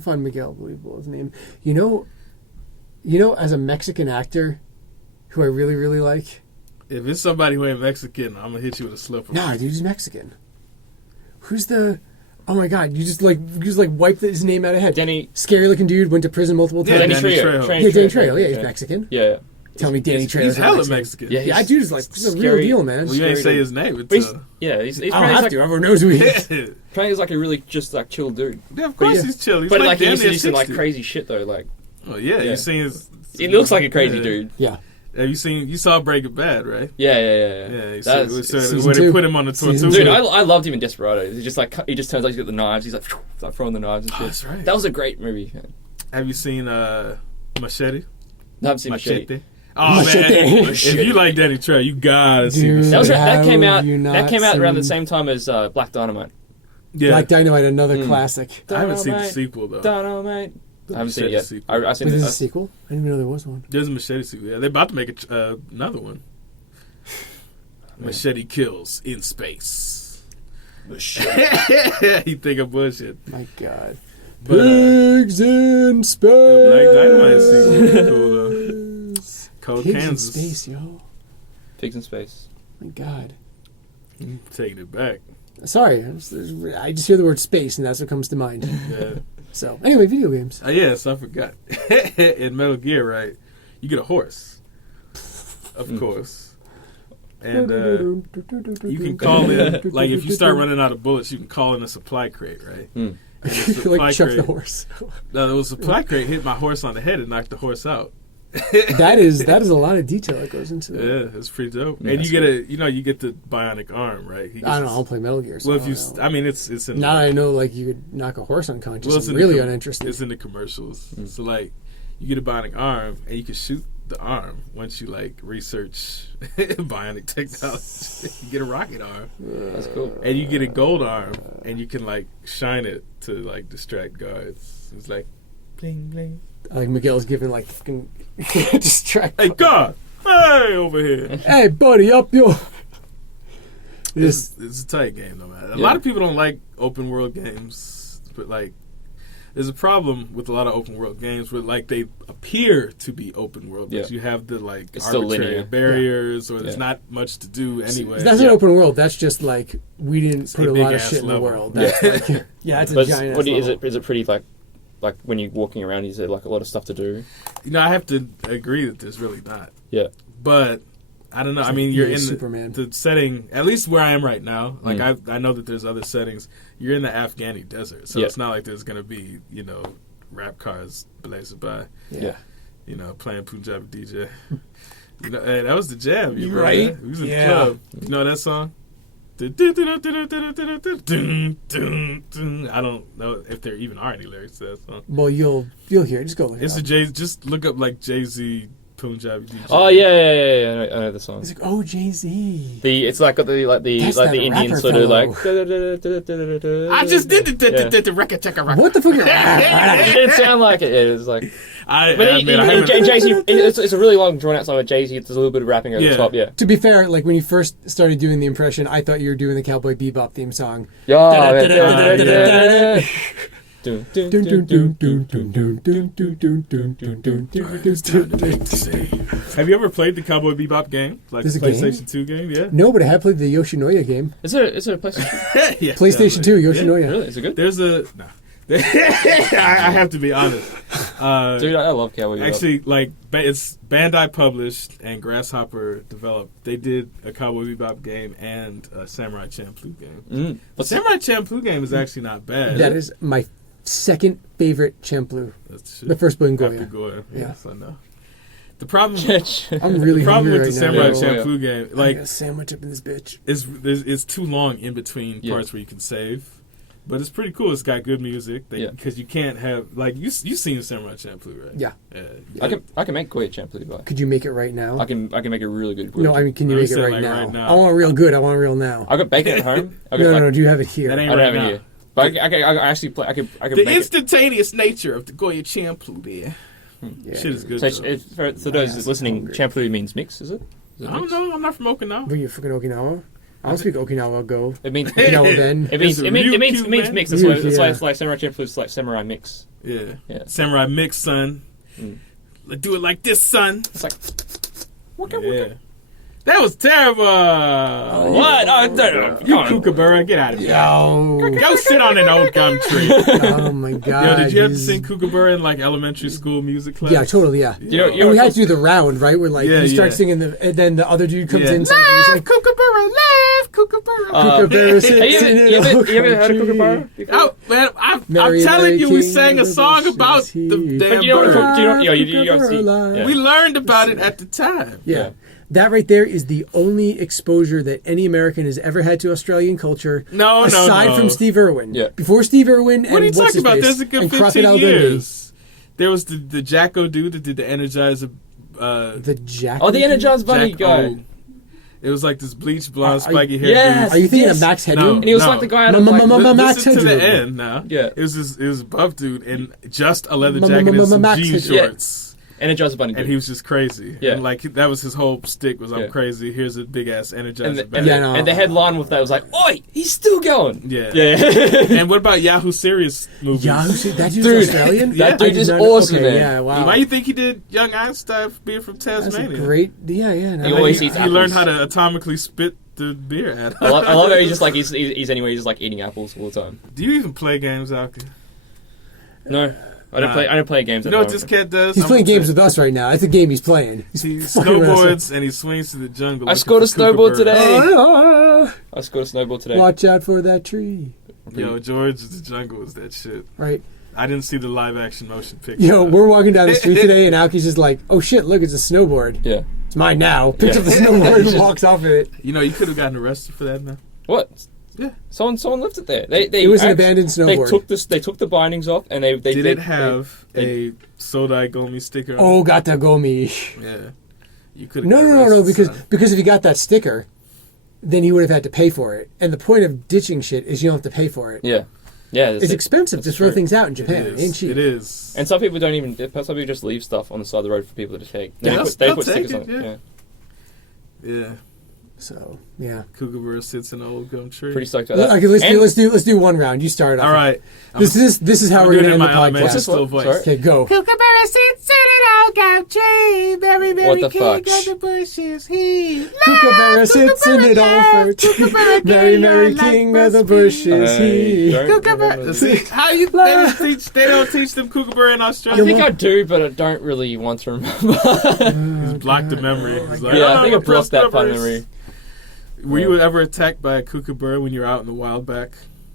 find Miguel believable as a name. You know, as a Mexican actor, who I really, really like. If it's somebody who ain't Mexican, I'm gonna hit you with a slipper. Nah, dude, he's Mexican. Who's the? Oh my God! You just wiped his name out of head. Danny. Scary looking dude, went to prison multiple times. Yeah, Danny Danny Trejo. Trejo. Yeah, Danny Trejo. Yeah, he's Mexican. Yeah. Tell me Danny Trejo. He's hella Mexican. Yeah, Yeah, dude is like he's a real scary. deal, man. Well, you ain't say his name. But he's I don't probably have like, to. Everyone knows who he is. probably is like a really just like chill dude. Yeah, of course yeah. he's chill. He's But like like he damn used to near do some like 60. crazy shit though. Like Oh yeah, Yeah. you seen his? he looks like a crazy dude. Yeah. Have you saw Breaking Bad, right? Yeah. Yeah, you That's- see season where they two. put him on the Season tortilla. Dude, I loved him in Desperado. He just turns out he's got the knives. He's like throwing the knives and shit. that's right. That was a great movie. Have you seen Machete? I haven't seen Machete. Oh man, Machete. if you like Danny Trejo, you gotta see Dude. Machete. That came How out. you not That came out around the seen- same time as Black Dynamite. Yeah, Like Dynamite, another classic. I haven't seen the Dynamite. sequel though. Dynamite. I haven't seen it Machete yet. sequel. I seen But it. there's a sequel? I didn't even know there was one. There's a Machete sequel. Yeah, they're about to make another one. Machete kills in space. You think of bullshit. My God. But, Pigs in space. Black Dynamite sequel would be cool though. Cold Pigs Kansas. in space, yo. Pigs in Space. My God. Taking it back. Sorry, I just hear the word space and that's what comes to mind. Yeah. So, anyway, video games. Yes, I forgot. In Metal Gear, right, you get a horse, of course, and you can call in. Like if you start running out of bullets, you can call in a supply crate, right? And the supply like Chuck the crate- horse. No, the supply crate hit my horse on the head and knocked the horse out. that is a lot of detail that goes into it. Yeah, it's pretty dope. Yeah, And that's you get the bionic arm, right? He I don't know. gets- I'll play Metal Gear. So Well, I if you, don't know. I mean, it's in. Now I know, like, you could knock a horse unconscious. Well, it's I'm in the really com- uninterested. It's in the commercials. So like, you get a bionic arm and you can shoot the arm once you like research bionic technology. You get a rocket arm That's cool. and you get a gold arm and you can like shine it to like distract guards. It's like bling bling. Like Miguel's giving, like, fucking distract. Hey God! Hey, over here. Hey, buddy, up your. It's a tight game, though, man. A lot of people don't like open world games, but like, there's a problem with a lot of open world games where like they appear to be open world, but Yeah. you have the like It's still arbitrary linear. barriers, or there's Yeah. not much to do anyway. That's not open world. That's just like we didn't put a a lot of big-ass shit in the level. world. That's like, yeah, it's a But giant. what is it? Is it pretty like when you're walking around? Is there like a lot of stuff to do? You know, I have to agree that there's really not. Yeah. But I don't know. I like mean, you're EA in Superman. the setting, at least where I am right now. Like I know that there's other settings. You're in the Afghani desert, so Yeah. it's not like there's gonna be rap cars blazing by. Yeah. Playing Punjabi DJ. Hey, that was the jam. You bro. right? We was in Yeah. the club. You know that song? I don't know if there even are any lyrics to that song. Well, you'll hear it. Just go look It's it a up. Just look up like Jay-Z Punjabi DJ. Oh yeah. I know the song. It's like, oh, Jay-Z. It's like got the That's like that the Indian rapper sort of fellow. like. I just did the record checker record. What the fuck? It didn't sound like it. It was like. I But haven't- Jay Z, it's a really long drawn out song with Jay Z. There's a little bit of rapping over Yeah. the top. Yeah. To be fair, like when you first started doing the impression, I thought you were doing the Cowboy Bebop theme song. Have you ever played the Cowboy Bebop game? Like There's the a game? PlayStation 2 game? Yeah. No, but I have played the Yoshinoya game. Is it a PlayStation? Yeah, PlayStation 2, Yoshinoya. Really? Is it good? There's a no. I have to be honest. Dude, I love Cowboy Bebop. Actually, like it's Bandai published and Grasshopper developed. They did a Cowboy Bebop game and a Samurai Champloo game. The Samurai Champloo game is actually not bad. That is my second favorite Champloo. That's The first one, After Goya. Goya. Yeah. Yes, I know. The problem. I'm really The problem hungry with the right Samurai now. Yeah. Champloo game, I like, got a sandwich up in this bitch. it's too long in between Yeah. parts where you can save. But it's pretty cool. It's got good music. Yeah. Because you can't have like you've seen Samurai Champloo, right? Yeah. I can make Goya Champloo, but Could you make it right now? I can make a really good. No, I mean, can you No, make he it said, right, like, now? right now. I want real good. I want real now. I got bacon at home. No, do you have it here? That ain't I don't right have now. it here. But I can actually play. I can The make it. instantaneous nature of the Goya Champloo there. Yeah, Shit is good. So though. for those ass is listening, hungry. Champloo means mix, is it? Is it I don't mix? know. I'm not from Okinawa. Were you freaking Okinawa? I don't speak Okinawa Go. It means Okinawa Ben. it means Ryukyu, mix. man. That's why Ryukyu, it's like Samurai Champloo. It's like Samurai Mix. Yeah. Yeah. Samurai mix, son. Let's do it like this, son. It's like Yeah. That was terrible. what? Oh, no, You come on. Kookaburra, get out of here. Yo. Go sit on an old gum tree. Oh my god. Yo, did you have to he's- sing Kookaburra in like elementary school music class? Yeah, totally. Yeah. You know, And we had to do the round, right? Where like Yeah, you start yeah. singing and then the other dude comes Yeah. in, singing, he's like, Kookaburra, left, Kookaburra. Kookaburra Have sits you in an ever oak heard of tree. Kookaburra before? Oh, man, I'm Mary, telling Mary you, we King sang a of the song bushes about he- the But damn you know what? bird. You obviously. Yeah. We learned about it at the time. Yeah. That right there is the only exposure that any American has ever had to Australian culture. No, aside no. from Steve Irwin. Yeah. Before Steve Irwin and What are you what's talking his about? face? There's a good and 15 Crocodile Dundee. years. There was the Jacko dude that did the Energizer. The Jack. Oh, the Energized Bunny guy. It was like this bleached blonde, Are you- spiky hair Yeah. dude. Are you thinking Yes. of Max No. Headroom? And he was No. like the guy out of like... Max Listen to the Headroom. end now. Yeah. It was this buff dude in just a leather jacket and some Max jean Headroom. shorts. Energized Bunny. And he was just crazy. Yeah. And like that was his whole stick was I'm Yeah. crazy. Here's a big ass Energizer and, bag. Yeah, no. and the headline with that was like, "Oi, he's still going." Yeah. Yeah. And what about Yahoo Serious movies? Yahoo! That dude's Dude, Australian. that I dude did is not- awesome, okay, man. Yeah, wow. Why do you think he did Young Einstein being from That's a Tasmania? great. Yeah. No, He always he, eats he learned how apples. to atomically spit the beer at. I love how he's just like he's anyway. He's just like eating apples all the time. Do you even play games, Aoki? No, I don't Nah. play. I don't play games. You at know what home. this kid does? He's playing games with us right now. That's a game he's playing. He fucking with us. snowboards and he swings to the jungle. I looking scored a for snowboard kookaburras. today. Ah, I scored a snowball today. watch out for that tree. Yo, George, the jungle is that shit. Right. I didn't see the live action motion picture. Yo, we're walking down the street today, and Aoki's just like, "Oh shit! Look, it's a snowboard. Yeah. It's mine now." Picks Yeah. up the snowboard and walks off of it. You know, you could have gotten arrested for that now. What? Yeah. Someone left it there. They It was an act- abandoned They snowboard. took this. They took the bindings off, and they Did they, it have a Sodai Gomi sticker on Oh, got the gomi. it? Yeah. You could No, because if you got that sticker, then he would have had to pay for it. And the point of ditching shit is you don't have to pay for it. Yeah. Yeah. that's It's it. expensive to That's throw true. things out in It Japan. It ain't is. cheap. It is. And some people don't even. Some people just leave stuff on the side of the road for people to take. Yeah, They they'll put take stickers it, on it. yeah. Yeah. Yeah. So yeah. Kookaburra sits in an old gum tree. Pretty stoked about that. Okay, let's And- do one round. You start off. All right. This is how I'm we're doing gonna it in end the my elementary podcast. school voice. Sorry? Okay, go. Kookaburra sits in an old gum tree. Very, very What the fuck? king of the bushes. He Kookaburra sits in it all for Kookaburra Mary, king, Mary, your life king of must the be. bushes. He. don't Kookaburra. remember. See how you they don't teach them Kookaburra in I Australia. think I do, but I don't really want to remember. He's blocked the memory. He's like, Yeah, "Oh, I think I I'm blocked that part of Kookaburras." memory. Were you ever attacked by a kookaburra when you were out in the wild back?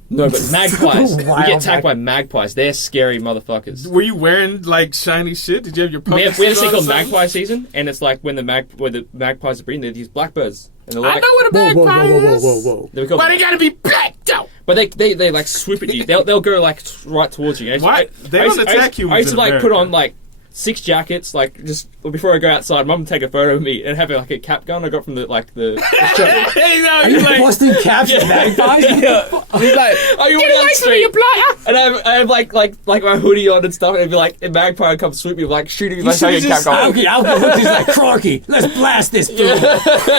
No, but magpies. We Wild get attacked back. by magpies. They're scary motherfuckers. Were you wearing like shiny shit? Did you have your We puppet have a suit thing on or called something? magpie season, and it's like when the magpies are breeding, they're these blackbirds. And they're I like, know what a Whoa, magpie whoa, whoa, whoa, is. whoa, whoa. they're called, But it gotta be black, though. but they like swoop at you. They'll go like right towards you. Why? They don't attack humans I used to in like put America. on like 6 jackets, like just before I go outside. Mum would take a photo of me and have like a cap gun I got from the Hey, no, Are he's you like, busting caps with magpies? He's like, "Are you Get down away the from me, you street?" And I have like my hoodie on and stuff, and it'd be like a magpie would come swoop me, like shooting me by should've taking a cap just- gun. Alki looks he's like, Crocky, let's blast this fool.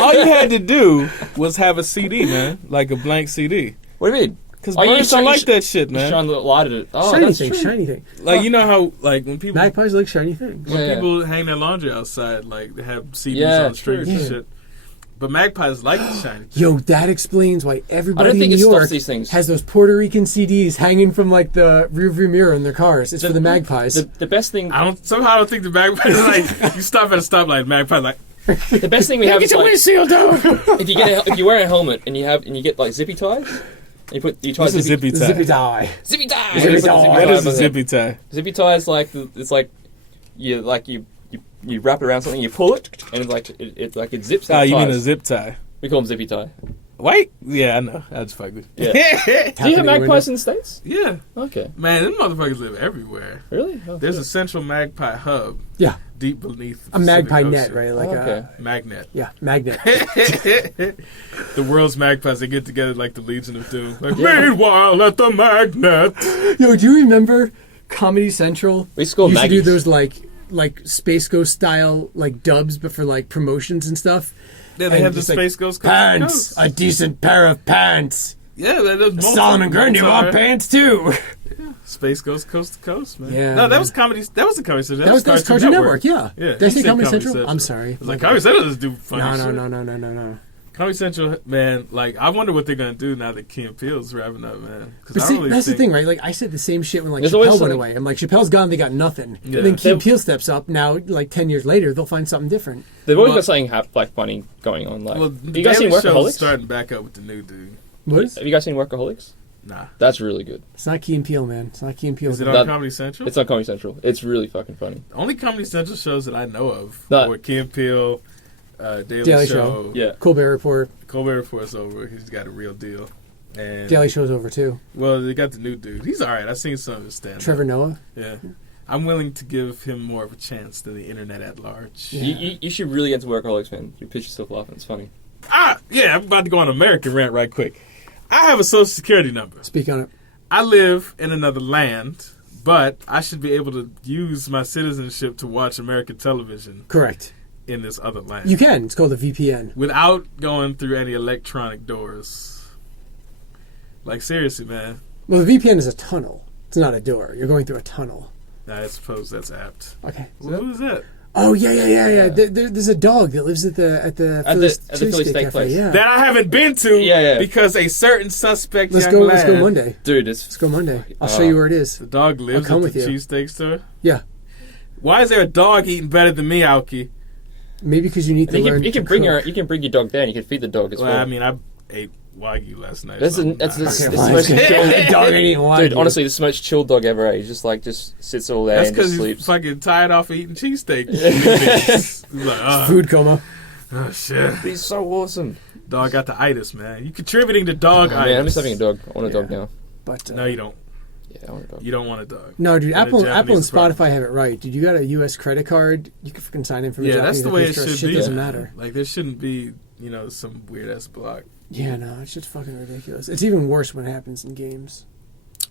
all you had to do was have a CD, man, like a blank CD. What do you mean? Because Oh, you birds shine- don't you like sh- that shit, You man. shine the light at it. Oh, Shiny that's thing, true. shiny thing. Like you know how like when people Magpies like shiny things. when Yeah. people hang their laundry outside, like they have CDs Yeah, on strings true, and true. shit. But magpies like the shiny. Yo, that explains why everybody I don't think in it New stops York these things. has those Puerto Rican CDs hanging from like the rearview mirror in their cars. It's for the magpies. The best thing, I don't think the magpies like you stop at a stoplight, magpie like the best thing we have is like windshield down. if you wear a helmet and you get like zippy ties, and you tie what's a zippy tie? Zippy tie. zippy tie. Zippy It's like tie. What is a tie. zippy tie? Zippy tie is like it's like you wrap it around something, you pull it, and it's like it zips. Oh, and you mean ties. a zip tie? We call them zippy tie. Wait, yeah, I know. I just fucked with. Yeah. Do you Tapping have the magpies in the States? Yeah, Okay. man, them motherfuckers live everywhere. Really? Oh, There's cool. a central magpie hub Yeah, deep beneath the a magpie Pacific net, Ocean. right? Like Okay. Magnet. yeah, magnet. The world's magpies, they get together like the Legion of Doom. Like, meanwhile, at the magnet. Yo, do you remember Comedy Central? We used to call used to do Maggies. those like Space Ghost style like dubs, but for like promotions and stuff. Yeah, they And had the just like, Space Ghost pants, Coast. a decent pair of pants. Yeah, that was Solomon Grundy want pants too. Space Ghost Coast to Coast, man. Yeah, No, that man. was comedy. That was the Comedy Central. That was Cartoon Network. Yeah. Yeah. Did I you say said Comedy Central? I'm sorry. It's like Comedy Central doesn't do funny shit. No. Comedy Central, man. Like, I wonder what they're gonna do now that Key and Peele's wrapping up, man. But see, that's the thing, right? Like, I said the same shit when like There's always Chappelle went something- away. I'm like, Chappelle's gone, they got nothing. Yeah. And then Key and Peele steps up. Now, like 10 years later, they'll find something different. They've always Well- got something funny going on. Like, Well, have the you guys seen Daily Show's Workaholics? starting back up with the new dude. What is? Have you guys seen Workaholics? Nah. That's really good. It's not Key and Peele, man. It's not Key and Peele. Is it on That- Comedy Central? It's on Comedy Central. It's really fucking funny. Only Comedy Central shows that I know of That- were Key and Peele, Daily Daily Show. Show. Yeah. Colbert Report. Colbert Report's over. He's got a real deal. And Daily Show's over too. well, they got the new dude. He's all right. I've seen some of his stand. Trevor Noah. Yeah. I'm willing to give him more of a chance than the internet at large. You should really get to Workaholics, man. You pitch yourself laughing. It's funny. Yeah, I'm about to go on an American rant right quick. I have a social security number. Speak on it. I live in another land, but I should be able to use my citizenship to watch American television Correct. in this other land. You can. It's called a VPN. Without going through any electronic doors. Like, seriously, man. Well, the VPN is a tunnel. It's not a door. You're going through a tunnel. I suppose that's apt. Okay. Who is that? Oh yeah. There's a dog that lives at the Philly Philly steak place. Yeah. That I haven't been to Yeah. because a certain suspect Let's young go. lad, Let's go Monday. Dude, Let's go Monday. I'll show you where it is. The dog lives I'll come at the with you. cheesesteak store. Yeah. Why is there a dog eating better than me, Aoki? Maybe because you need to learn. you can to bring cook. you can bring your dog there and you can feed the dog as Well, well. I mean, I ate Wagyu last night. That's so the I'm not- Okay, it's well, the I was most gonna kill that dog ain't eating Wagyu. dude. Honestly, this is the most chill dog ever. He just sits all there That's and just because he's sleeps. fucking tired off eating cheesesteak. He's like, Food coma. oh shit. He's so awesome. Dog got the itis, man. You contributing to dog Oh, itis. man, I'm just having a dog. I want a dog now. But No, you don't. Yeah, I want a dog. You don't want a dog. no, dude. And a Apple and Japanese Spotify problem. have it right. Dude, you got a U.S. credit card. You can fucking sign in from a Yeah, Japanese that's the way it store. should Shit be. doesn't matter. Like, there shouldn't be, some weird ass block. Yeah, no, it's just fucking ridiculous. It's even worse when it happens in games.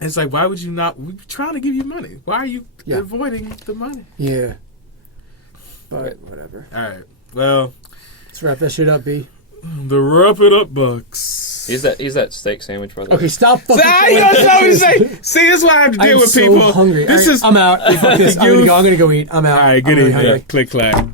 It's like, why would you not? We're trying to give you money. Why are you Yeah. avoiding the money? Yeah. But whatever. All right. Well, Let's wrap that shit up, B. the wrap it up bucks. Here's that steak sandwich, by the way. Okay, stop fucking. You know what I'm saying? See, this is what I have to deal I'm with so people. hungry. This All right, is I'm out. Fuck this. I'm gonna go eat. I'm out. all right. I'm Good really evening. hungry. Click clack.